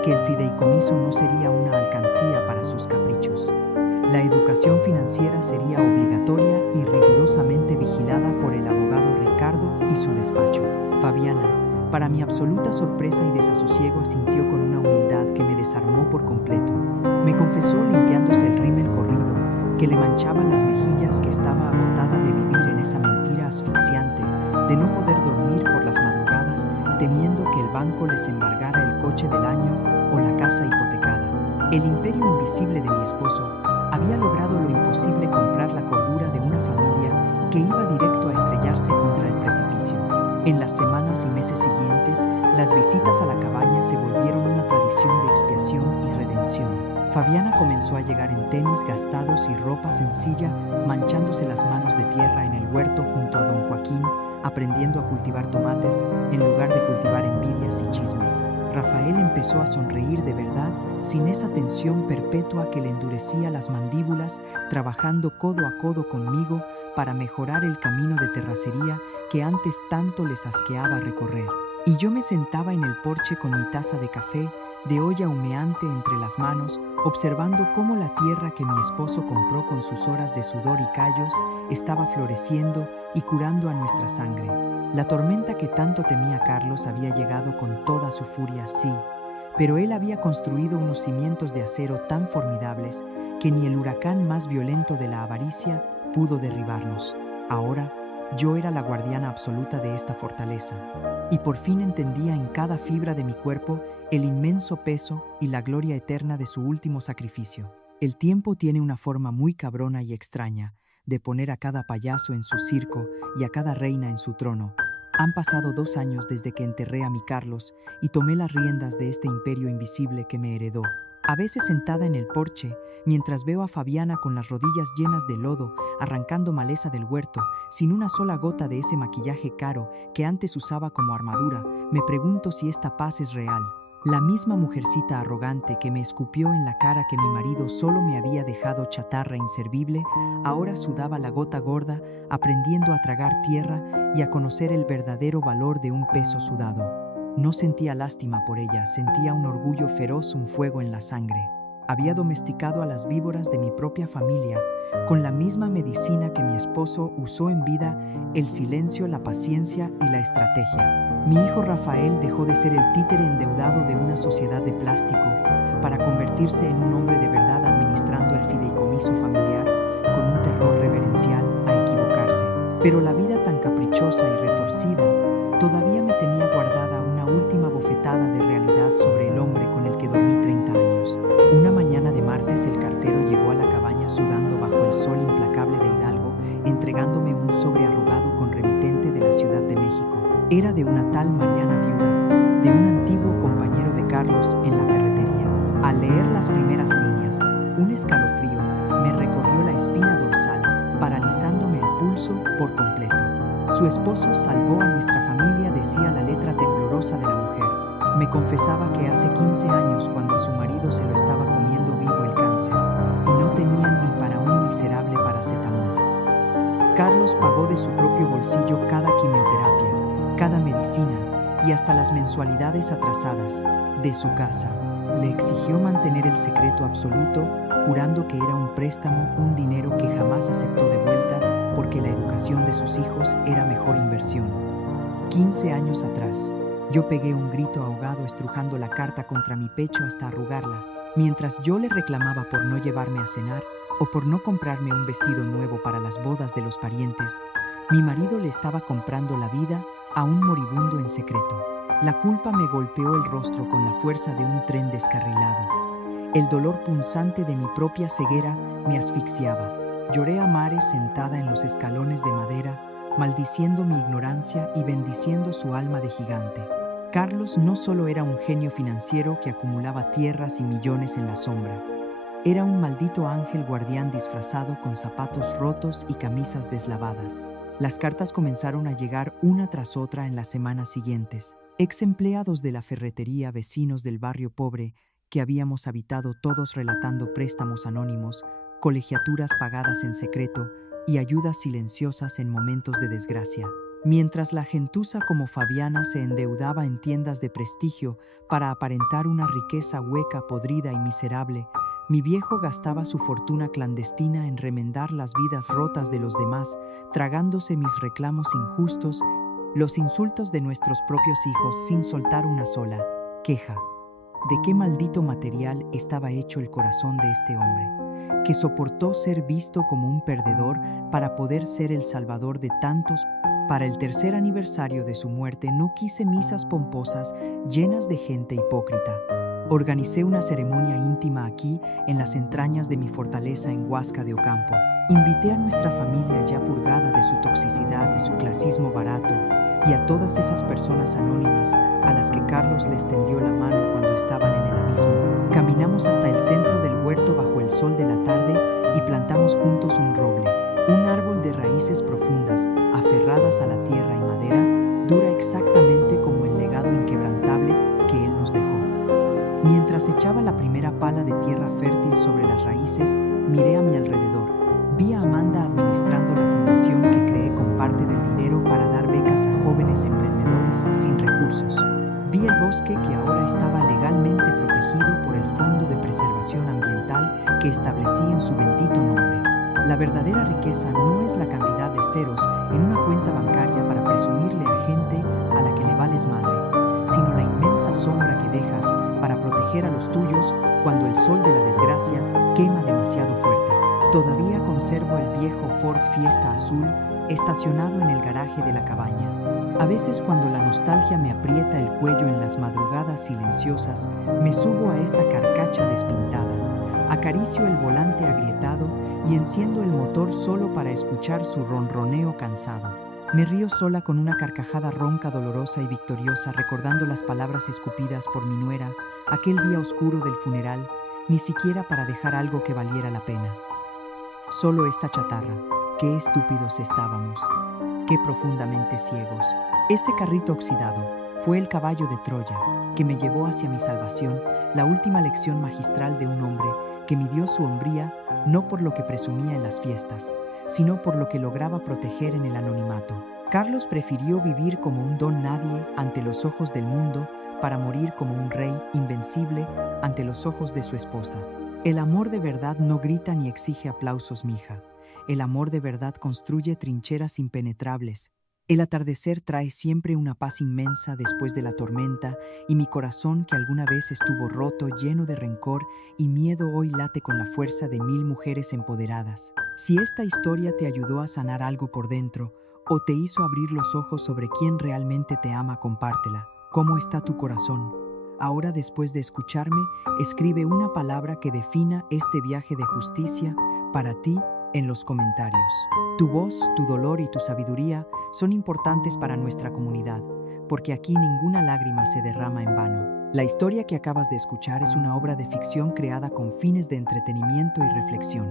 que el fideicomiso no sería una alcancía para sus caprichos. La educación financiera sería obligatoria y rigurosamente vigilada por el abogado Ricardo y su despacho. Fabiana, para mi absoluta sorpresa y desasosiego, asintió con una humildad que me desarmó por completo. Me confesó, limpiándose el rímel corrido, que le manchaba las mejillas, que estaba agotada de vivir en esa mentira asfixiante, de no poder dormir por las madrugadas, temiendo que el banco les embargara el coche del año o la casa hipotecada. El imperio invisible de mi esposo había logrado lo imposible: comprar la cordura de una familia que iba directo a estrellarse contra el precipicio. En las semanas y meses siguientes, las visitas a la cabaña se volvieron una tradición de expiación y redención. Fabiana comenzó a llegar en tenis gastados y ropa sencilla, manchándose las manos de tierra en el huerto junto a don Joaquín, aprendiendo a cultivar tomates en lugar de cultivar envidias y chismes. Rafael empezó a sonreír de verdad, sin esa tensión perpetua que le endurecía las mandíbulas, trabajando codo a codo conmigo para mejorar el camino de terracería que antes tanto les asqueaba recorrer. Y yo me sentaba en el porche con mi taza de café, de olla humeante entre las manos, observando cómo la tierra que mi esposo compró con sus horas de sudor y callos estaba floreciendo y curando a nuestra sangre. La tormenta que tanto temía Carlos había llegado con toda su furia, sí, pero él había construido unos cimientos de acero tan formidables que ni el huracán más violento de la avaricia pudo derribarnos. Ahora, yo era la guardiana absoluta de esta fortaleza, y por fin entendía en cada fibra de mi cuerpo el inmenso peso y la gloria eterna de su último sacrificio. El tiempo tiene una forma muy cabrona y extraña de poner a cada payaso en su circo y a cada reina en su trono. Han pasado 2 años desde que enterré a mi Carlos y tomé las riendas de este imperio invisible que me heredó. A veces sentada en el porche, mientras veo a Fabiana con las rodillas llenas de lodo, arrancando maleza del huerto, sin una sola gota de ese maquillaje caro que antes usaba como armadura, me pregunto si esta paz es real. La misma mujercita arrogante que me escupió en la cara que mi marido solo me había dejado chatarra inservible, ahora sudaba la gota gorda, aprendiendo a tragar tierra y a conocer el verdadero valor de un peso sudado. No sentía lástima por ella, sentía un orgullo feroz, un fuego en la sangre. Había domesticado a las víboras de mi propia familia con la misma medicina que mi esposo usó en vida: el silencio, la paciencia y la estrategia. Mi hijo Rafael dejó de ser el títere endeudado de una sociedad de plástico para convertirse en un hombre de verdad, administrando el fideicomiso familiar con un terror reverencial a equivocarse. Pero la vida, tan caprichosa y retorcida, todavía me tenía guardada una última bofetada de realidad sobre el hombre con el que dormí 30 años. Una mañana de martes, el cartero llegó a la cabaña sudando bajo el sol implacable de Hidalgo, entregándome un sobre arrugado con remitente de la Ciudad de México. Era de una tal Mariana, viuda de un antiguo compañero de Carlos en la ferretería. Al leer las primeras líneas, un escalofrío me recorrió la espina dorsal, paralizando Su esposo salvó a nuestra familia, decía la letra temblorosa de la mujer. Me confesaba que hace 15 años, cuando a su marido se lo estaba comiendo vivo el cáncer, y no tenían ni para un miserable paracetamol. Carlos pagó de su propio bolsillo cada quimioterapia, cada medicina y hasta las mensualidades atrasadas de su casa. Le exigió mantener el secreto absoluto, jurando que era un préstamo, un dinero que jamás aceptó de vuelta, porque la educación de sus hijos era mejor inversión. 15 años atrás, yo pegué un grito ahogado estrujando la carta contra mi pecho hasta arrugarla, mientras yo le reclamaba por no llevarme a cenar o por no comprarme un vestido nuevo para las bodas de los parientes. Mi marido le estaba comprando la vida a un moribundo en secreto. La culpa me golpeó el rostro con la fuerza de un tren descarrilado. El dolor punzante de mi propia ceguera me asfixiaba. Lloré a mares sentada en los escalones de madera, maldiciendo mi ignorancia y bendiciendo su alma de gigante. Carlos no solo era un genio financiero que acumulaba tierras y millones en la sombra. Era un maldito ángel guardián disfrazado con zapatos rotos y camisas deslavadas. Las cartas comenzaron a llegar una tras otra en las semanas siguientes. Ex empleados de la ferretería, vecinos del barrio pobre que habíamos habitado todos relatando préstamos anónimos, colegiaturas pagadas en secreto y ayudas silenciosas en momentos de desgracia. Mientras la gentuza como Fabiana se endeudaba en tiendas de prestigio para aparentar una riqueza hueca, podrida y miserable, mi viejo gastaba su fortuna clandestina en remendar las vidas rotas de los demás, tragándose mis reclamos injustos, los insultos de nuestros propios hijos sin soltar una sola queja. ¿De qué maldito material estaba hecho el corazón de este hombre, que soportó ser visto como un perdedor para poder ser el salvador de tantos? Para el tercer aniversario de su muerte no quise misas pomposas llenas de gente hipócrita. Organicé una ceremonia íntima aquí, en las entrañas de mi fortaleza en Huasca de Ocampo. Invité a nuestra familia ya purgada de su toxicidad y su clasismo barato, y a todas esas personas anónimas a las que Carlos les tendió la mano cuando estaban en el abismo. Caminamos hasta el centro del huerto bajo el sol de la tarde y plantamos juntos un roble, un árbol de raíces profundas, aferradas a la tierra y madera, dura exactamente como el legado inquebrantable que él nos dejó. Mientras echaba la primera pala de tierra fértil sobre las raíces, miré a mi alrededor. Vi a Amanda administrando la fundación que creé con parte del dinero para dar becas a jóvenes emprendedores sin recursos. Vi el bosque que ahora estaba legalmente protegido por el Fondo de Preservación Ambiental que establecí en su bendito nombre. La verdadera riqueza no es la cantidad de ceros en una cuenta bancaria para presumirle a gente a la que le vales madre, sino la inmensa sombra que dejas para proteger a los tuyos cuando el sol de la desgracia quema demasiado fuerte. Todavía conservo el viejo Ford Fiesta azul estacionado en el garaje de la cabaña. A veces, cuando la nostalgia me aprieta el cuello en las madrugadas silenciosas, me subo a esa carcacha despintada, acaricio el volante agrietado y enciendo el motor solo para escuchar su ronroneo cansado. Me río sola con una carcajada ronca, dolorosa y victoriosa, recordando las palabras escupidas por mi nuera aquel día oscuro del funeral, ni siquiera para dejar algo que valiera la pena. Solo esta chatarra. Qué estúpidos estábamos. Qué profundamente ciegos. Ese carrito oxidado fue el caballo de Troya que me llevó hacia mi salvación, la última lección magistral de un hombre que midió su hombría no por lo que presumía en las fiestas, sino por lo que lograba proteger en el anonimato. Carlos prefirió vivir como un don nadie ante los ojos del mundo para morir como un rey invencible ante los ojos de su esposa. El amor de verdad no grita ni exige aplausos, mija. El amor de verdad construye trincheras impenetrables. El atardecer trae siempre una paz inmensa después de la tormenta, y mi corazón, que alguna vez estuvo roto, lleno de rencor y miedo, hoy late con la fuerza de 1000 mujeres empoderadas. Si esta historia te ayudó a sanar algo por dentro o te hizo abrir los ojos sobre quién realmente te ama, compártela. ¿Cómo está tu corazón? Ahora, después de escucharme, escribe una palabra que defina este viaje de justicia para ti en los comentarios. Tu voz, tu dolor y tu sabiduría son importantes para nuestra comunidad, porque aquí ninguna lágrima se derrama en vano. La historia que acabas de escuchar es una obra de ficción creada con fines de entretenimiento y reflexión.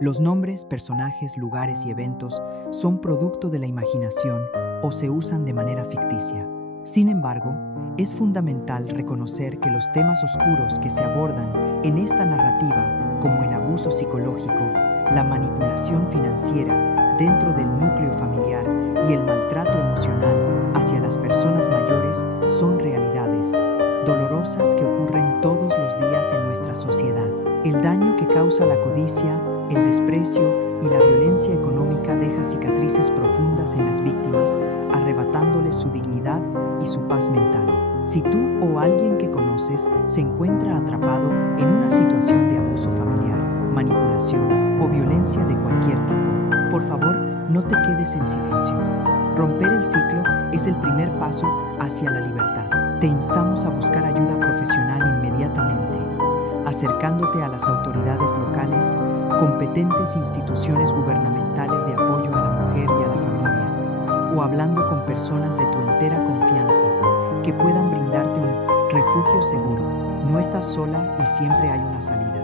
Los nombres, personajes, lugares y eventos son producto de la imaginación o se usan de manera ficticia. Sin embargo, es fundamental reconocer que los temas oscuros que se abordan en esta narrativa, como el abuso psicológico, la manipulación financiera dentro del núcleo familiar y el maltrato emocional hacia las personas mayores, son realidades dolorosas que ocurren todos los días en nuestra sociedad. El daño que causa la codicia, el desprecio y la violencia económica deja cicatrices profundas en las víctimas, arrebatándoles su dignidad y su paz mental. Si tú o alguien que conoces se encuentra atrapado en una situación de abuso familiar, manipulación o violencia de cualquier tipo, por favor, no te quedes en silencio. Romper el ciclo es el primer paso hacia la libertad. Te instamos a buscar ayuda profesional inmediatamente, acercándote a las autoridades locales, competentes instituciones gubernamentales de apoyo a la mujer y a la familia, o hablando con personas de tu entera confianza que puedan brindarte un refugio seguro. No estás sola y siempre hay una salida.